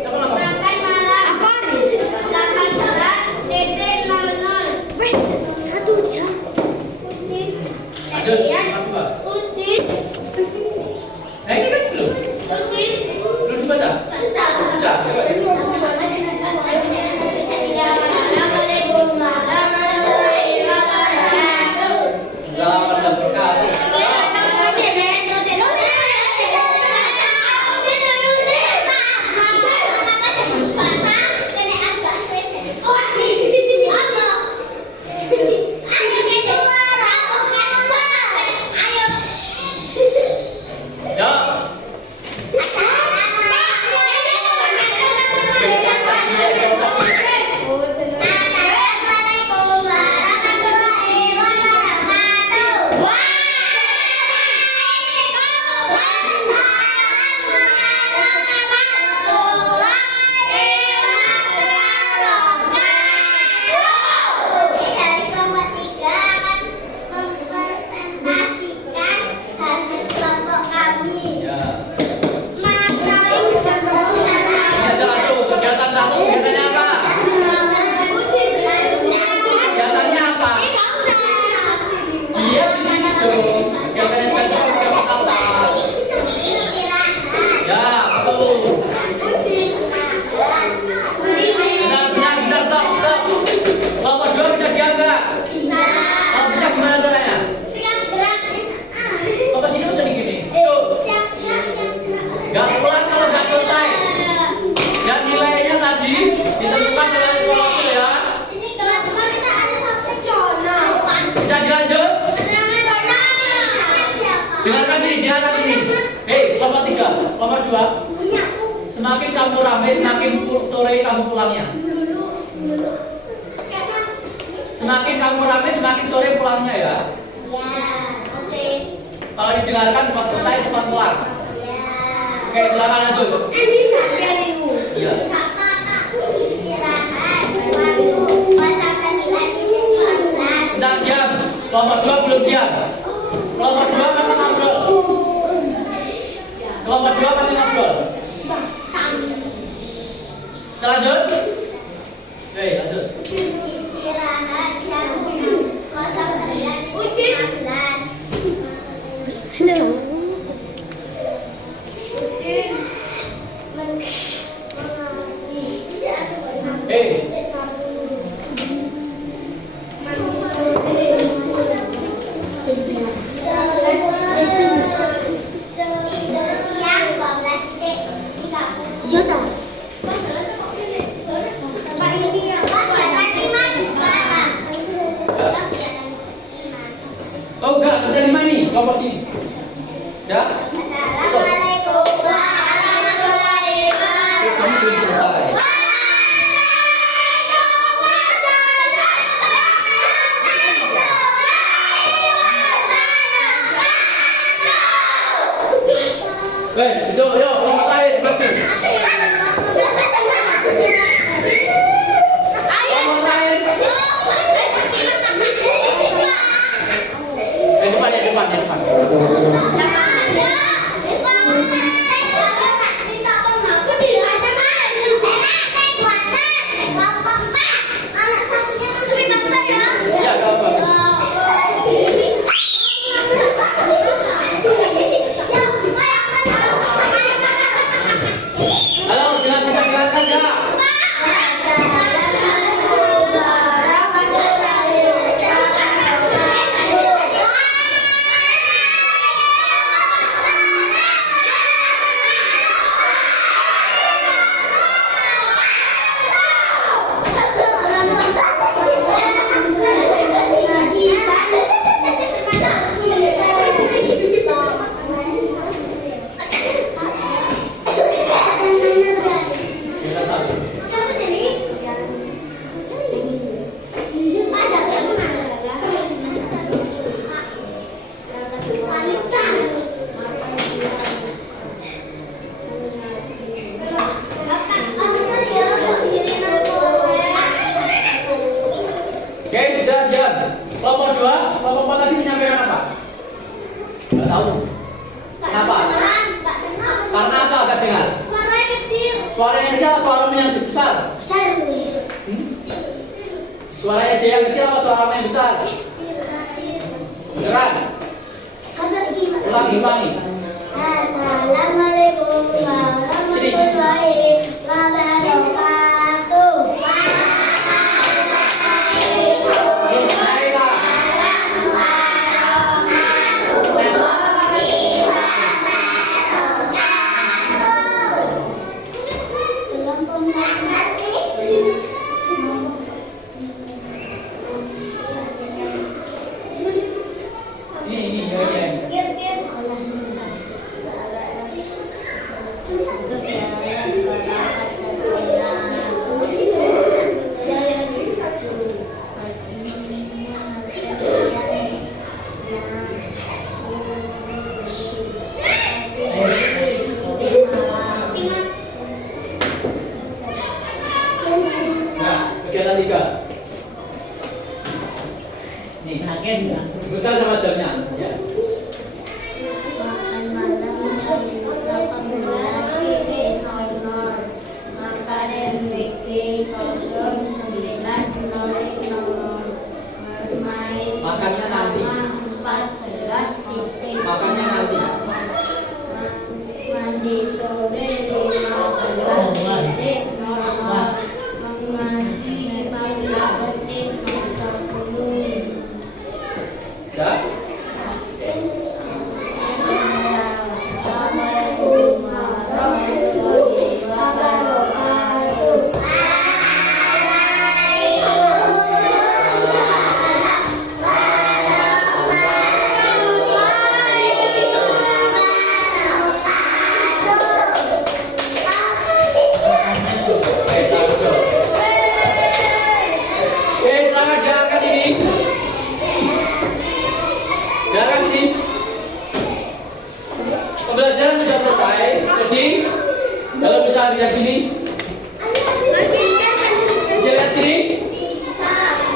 Siapa namanya? Lanjut. Nah ini kan belum dibaca. Sudah. Nomor 2. Semakin kamu ramai, semakin sore kamu pulangnya. Semakin kamu ramai, semakin sore pulangnya ya. Kalau didengarkan cepat selesai, cepat pulang. Oke, silakan lanjut. Iya. Sedang diam. Nomor 2 belum diam. Nomor 2 masih ngobrol. Nomor 2 masih ngobrol. Selanjut. Oke, lanjut. Istirahat jam 09.15. Halo. Oh enggak, udah 5 ini, kelompok sini. Ya? Assalamualaikum warahmatullahi Terus kamu belum selesai. Wes, itu yuk, kelompok lain, maju. Kelompok lain. Depan. Suara yang kecil atau suara yang besar? Besar nih. Suaranya J yang kecil atau suara yang besar? Beneran? Ulangi. Assalamualaikum warahmatullahi wabarakatuh. Ini. Nah, kegiatan 3. Nih, sebentar sama jamnya. Ya. Makannya nanti. Makannya nanti. Mandi sore 15:00. Mengaji 15:30. Ya. Assalamualaikum warahmatullahi wabarakatuh. Oke, selamat jalankan ini. Jalankan sini. Pembelajaran sudah selesai. Jadi, kalau bisa lihat sini. Bisa lihat sini.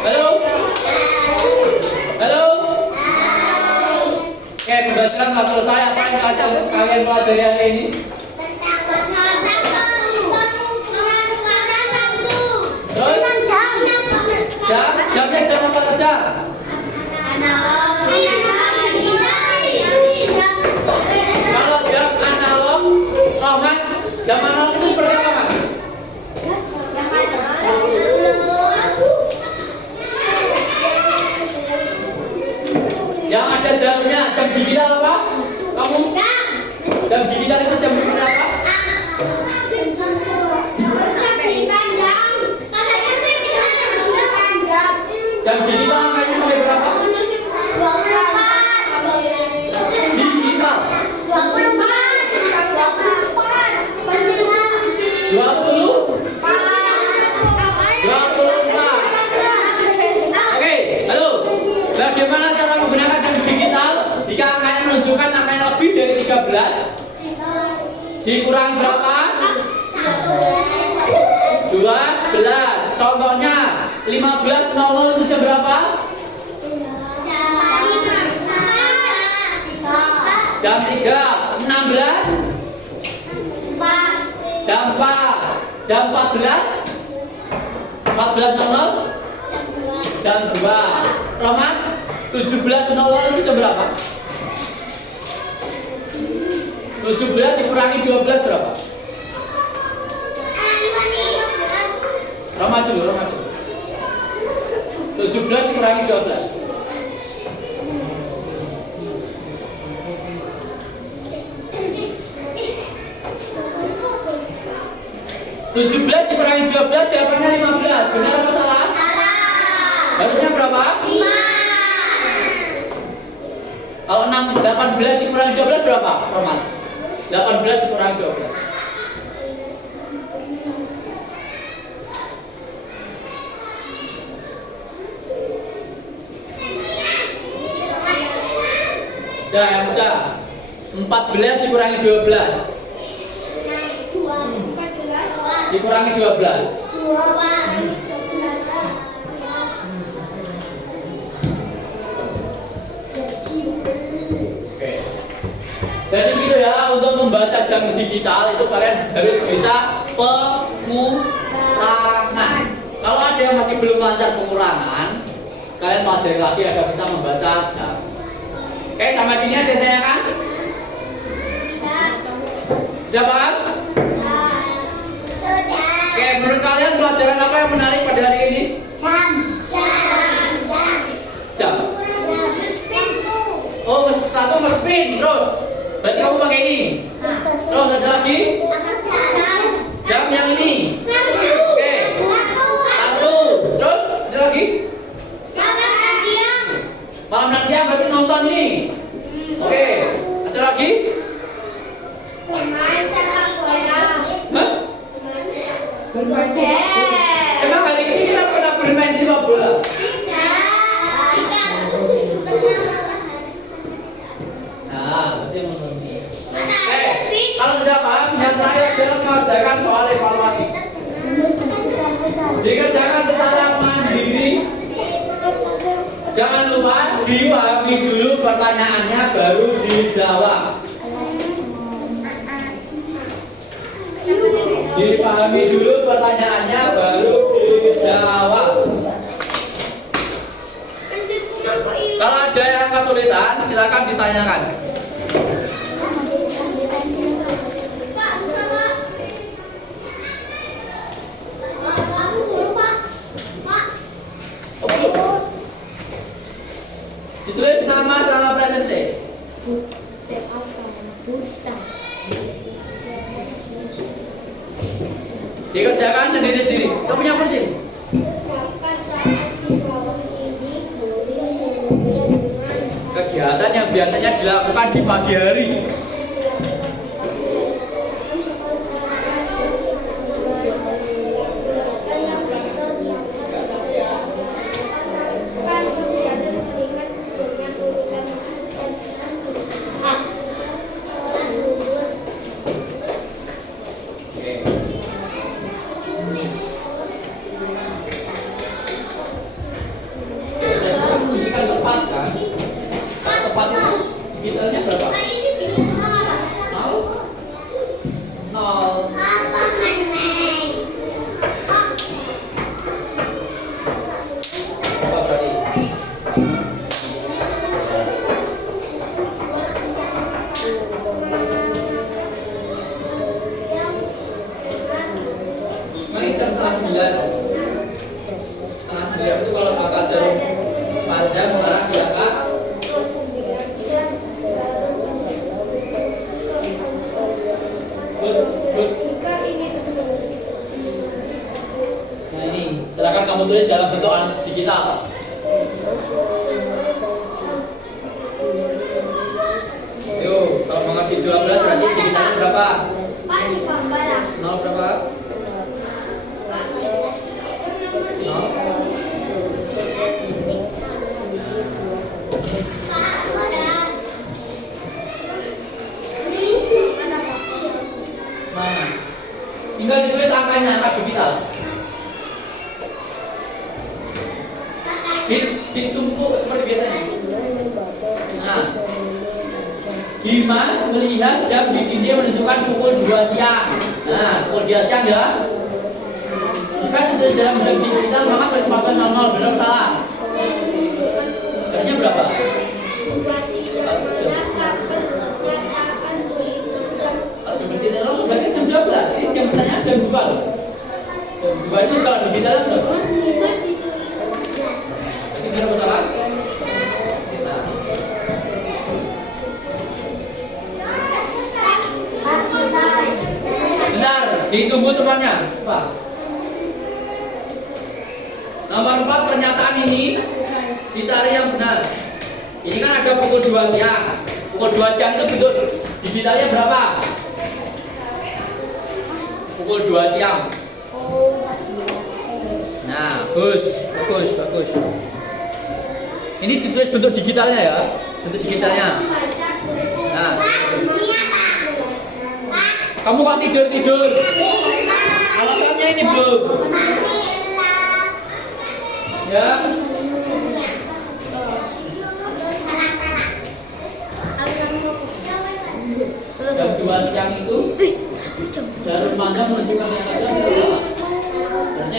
Halo. Oke, pembelajaran telah selesai. Apa yang kalian pelajari hari ini? Jamnya jam apa saja? Kalau jam analog, Rohman, jam analog itu seperti apa, Mas? Yang ada jarumnya, jam digital apa? Kamu? Jam digital itu jam seperti apa? Jam digital angkanya sampai berapa? Digital 24. Oke, halo. Bagaimana cara menggunakan jam digital jika angkanya menunjukkan angkanya lebih dari 13? Dikurangi berapa? 12. Contohnya 15.00 itu jam berapa? Jam 3. 16. Jam 4. Jam 14. 14.00. Jam 2. Roman, 17.00 itu jam berapa? 17 dikurangi 12 berapa? Roma dulu. 17 dikurangi 12. 17 dikurangi 12 jawabannya 15. Benar apa salah? Harusnya berapa? 5. Kalau 18 dikurangi 12 berapa, Roman? 18 dikurangi 12. Ya, yang mudah. 14 dikurangi 12. Dikurangi 12. Oke. Jadi gitu ya, untuk membaca jam digital itu kalian harus bisa pengulangan. Kalau ada yang masih belum lancar pengulangan, kalian pelajari lagi agar bisa membaca jam. Oke, sampai sini ada yang kan? Sudah paham? Oke, menurut kalian pelajaran apa yang menarik pada hari ini? Jam. Oh, satu spin terus. Berarti kamu pakai ini. Terus ada lagi? Jam yang ini. Oke. Satu. Terus ada lagi? Malam dan siang berarti nonton ini. Oke. Ada lagi? Hah? Emang hari ini kita pernah bermain sepak bola? Nah, berarti nonton ini. Kalau sudah paham, yang terakhir adalah mengerjakan soal evaluasi. Dikerjakan secara mandiri. Jangan lupa dipahami dulu pertanyaannya, baru dijawab. Dipahami dulu pertanyaannya, baru dijawab. Kalau ada yang kesulitan, silakan ditanyakan. Ditulis nama sama presensi. Dikerjakan sendiri-sendiri. Kamu punya kursi? Kegiatan yang biasanya dilakukan di pagi hari. Silakan kamu tulis dalam bentuk digital. Yuk, kalau mengerti 12 berarti digitalnya berapa? Nol berapa? Nol. Mana? Tinggal ditulis angkanya, angka digital. Ditumpuk seperti biasanya. Nah, Dimas melihat jam di dinding menunjukkan pukul 2 siang. Nah, pukul 2 siang ya. Jika tidak dalam bentuk digital maka kesempatan 00, benar salah? Harusnya berapa? Kalau digital berarti jam 12. Ini jam pertanyaan jam 2 loh. Jam 2 itu kalau digital berapa? Berapa salah? Nah. Benar, ditunggu temannya. Pak. Nomor 4 pernyataan ini dicari yang benar. Ini kan ada pukul 2 siang. Pukul 2 siang itu bentuk digitalnya berapa? Pukul 2 siang. Nah, bagus. Ini ditulis bentuk digitalnya ya, bentuk digitalnya. Nah, kamu kok tidur? Alasannya ini belum. Ya.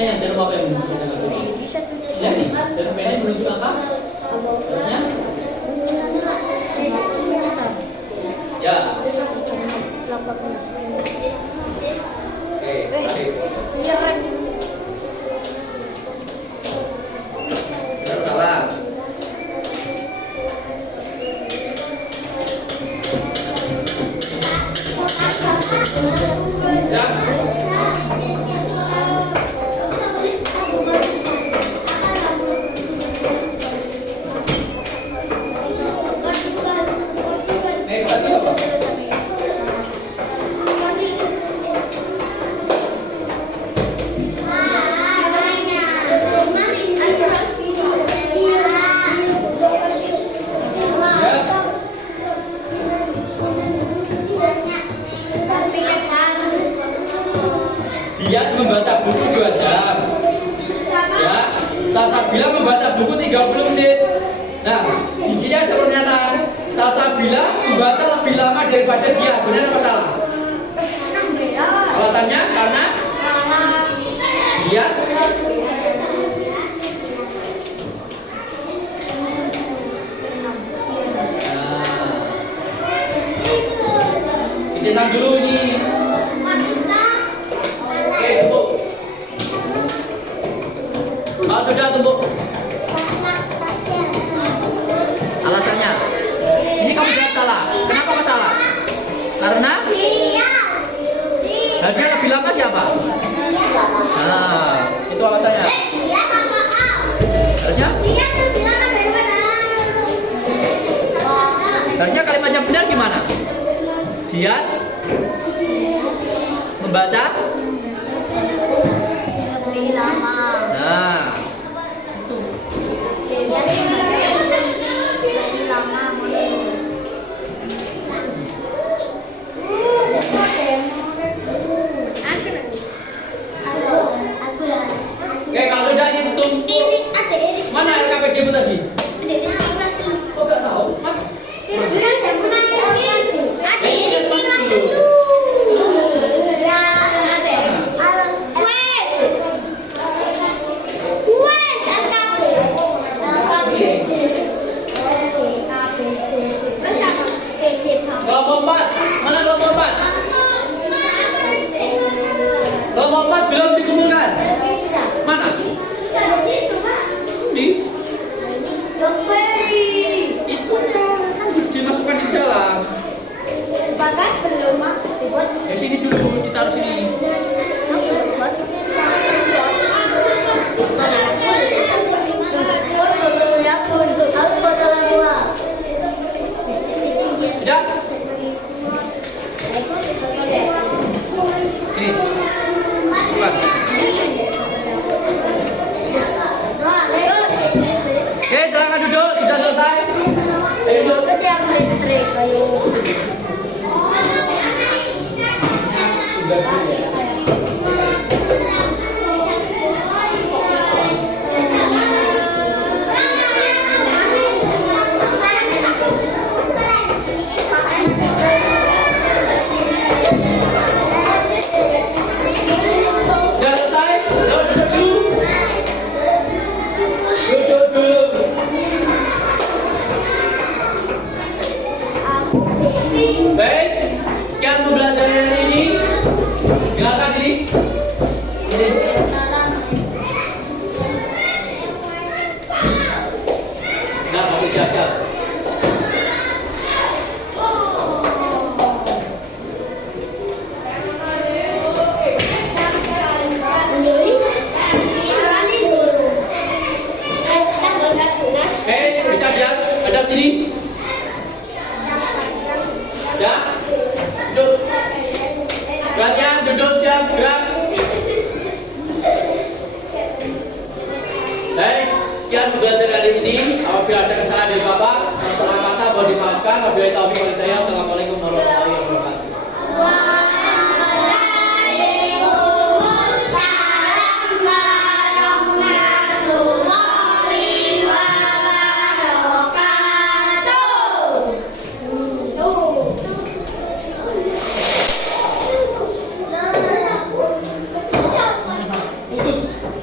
yang jarum apa yang menunjuk dengan Tuhan? Jadi, jarum pendek menunjuk apa? Harusnya? Ya. Oke, baik. Salah. Ya. Next lagi apa? Ya. Dia membaca buku 2 jam. Ya, Salsabila membaca buku 30 menit. Nah, di sini ada pernyataan Salsabila membaca lebih lama daripada dia. Benar apa salah? Alasannya karena dia dicetak dulu ini. Oke, tumpuk. Kalau sudah tumpuk. Alasannya, ini kamu jawab salah. Kenapa kamu salah? Karena harusnya lebih lama siapa? Nah, itu alasannya. Harusnya? Harusnya kalimatnya benar gimana? Dias membaca Lebih lama. nah itu Lebih lama. oke kalau sudah hitung mana LKPJ mu tadi? Oh nggak tahu mas kelompok 4 mana kelompok 4? Kelompok 4 belum dikumpulkan mana? Di itu kan dimasukkan di dalam ya sini dulu ditaruh sini tidak sini bukan oke silakan duduk sudah selesai ayo duduk sudah selesai duduk dulu duduk dulu baik sekian pembelajaran hari ini silakan sini nah masih siap-siap bisa siap hadap sini ya duduk latihan duduk siap gerak baik sekian pembelajaran hari ini apabila ada kesalahan dari Bapak salah kata mohon dimaafkan wabillahi taufiq wal hidayah assalamualaikum warahmatullahi wabarakatuh putus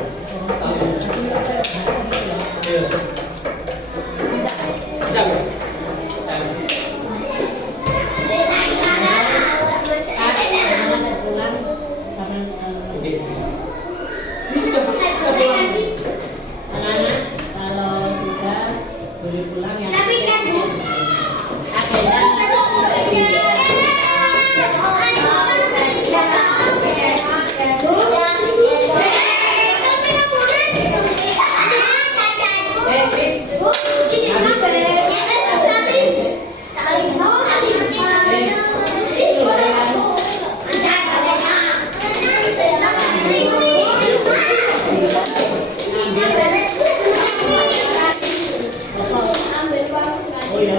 Oh iya,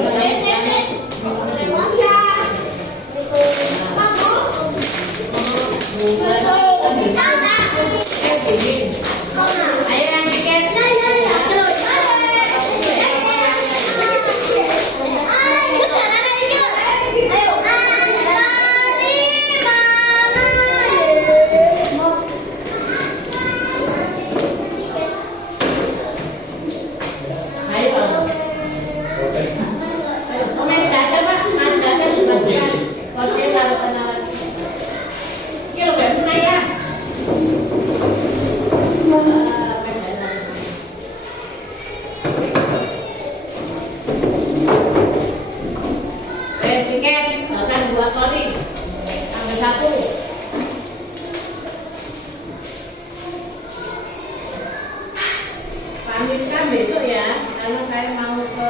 Pamitkan besok ya, karena saya mau ke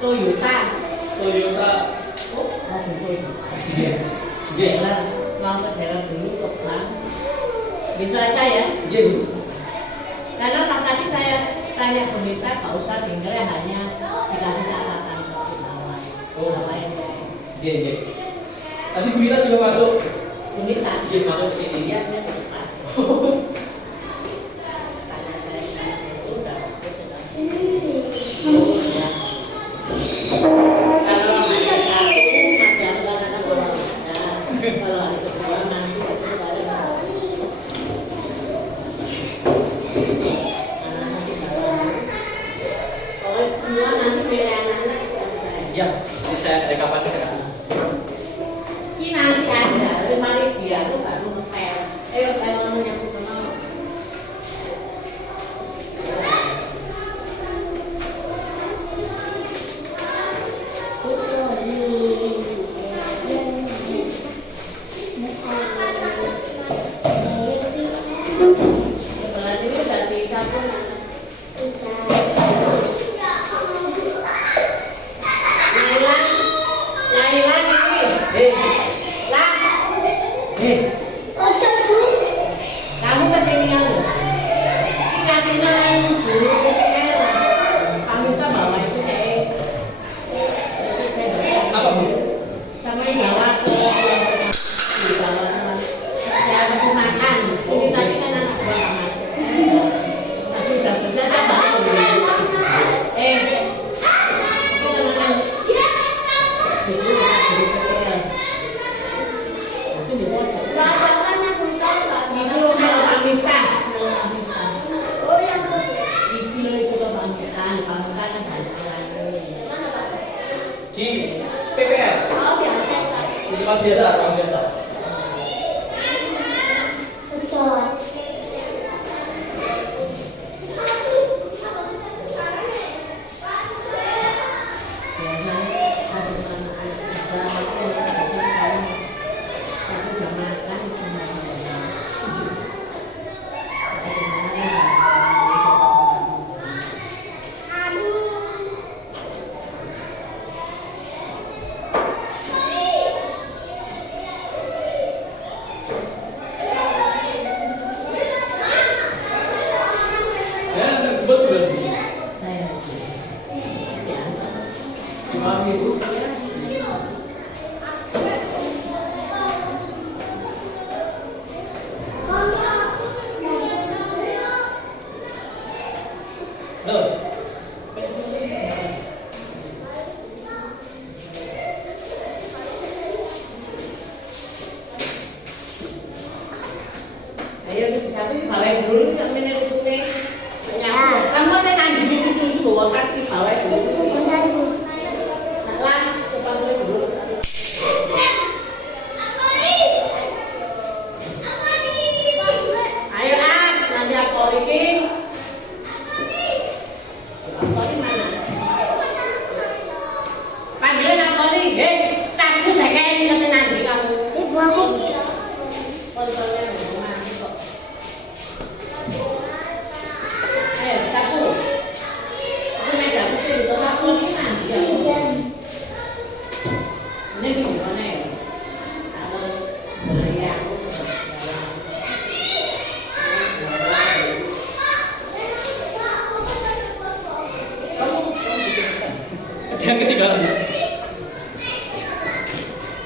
Toyota. Toyota. Oh, mau ke Toyota. Iya. Mau ke daerah dulu ke Bang. Besok aja ya. Iya, Bu. Karena saat tadi saya tanya pemerintah, nggak usah tinggal ya, hanya dikasih catatan ke Gunawan. Oh. Lain. Iya, iya. Tadi Bu Lila juga masuk. Pemerintah. Iya, masuk ke sini. Iya, saya cepat. Karena saya sangat udah sedang. Ya. Kalau hari satu masih ada anak orang ada. Kalau hari kedua masih ada anak masih bawah. Pokoknya semua nanti milih anak-anak dikasih saya. Iya, jadi saya ada kapan saya. Ini nanti aja, tapi mari dia tuh baru ngepel. Ayo kalau mau nyambut sama. Sebelah sini udah disapu. Laila, Laila sini. Lah. Kamu kesini ya lu. Ini kasihnya guru PPL. Kamu kan bawa itu saya. Jadi saya dapat Apa, Bu? sama yang bawa ke dibawa teman. Saya kasih makan. Ini tadi kan anak buah kamar. Tapi udah bisa coba. Itu teman guru PPL. Langsung di pojok. Ini lo mau pamitan. Ini lo itu ke pamitan kan hasilnya. Di PPL. Di tempat biasa, orang biasa. Biasanya hasil anak-anak bisa makan hasil kamus. Tapi udah makan sama orang. Saya nanti sebut bulan. Saya ya. Terima kasih, Bu. Loh. Ayo kita sapi bawa dulu kita main rusuknya. Kamu ada nanti di situ bawa kasih bawa dulu. Lah, cepat dulu. Ayo nanti aku ini. Aku mana? Panggilin aku ini. Tasku tak kayak ini nanti kamu. Kontrolnya rumah kok. Ayo, satu. Aku naik dapur sih, itu satu ini nanti ya. Ini gimana ya? Aku boleh ya, aku sih. Yang ketiga lagi.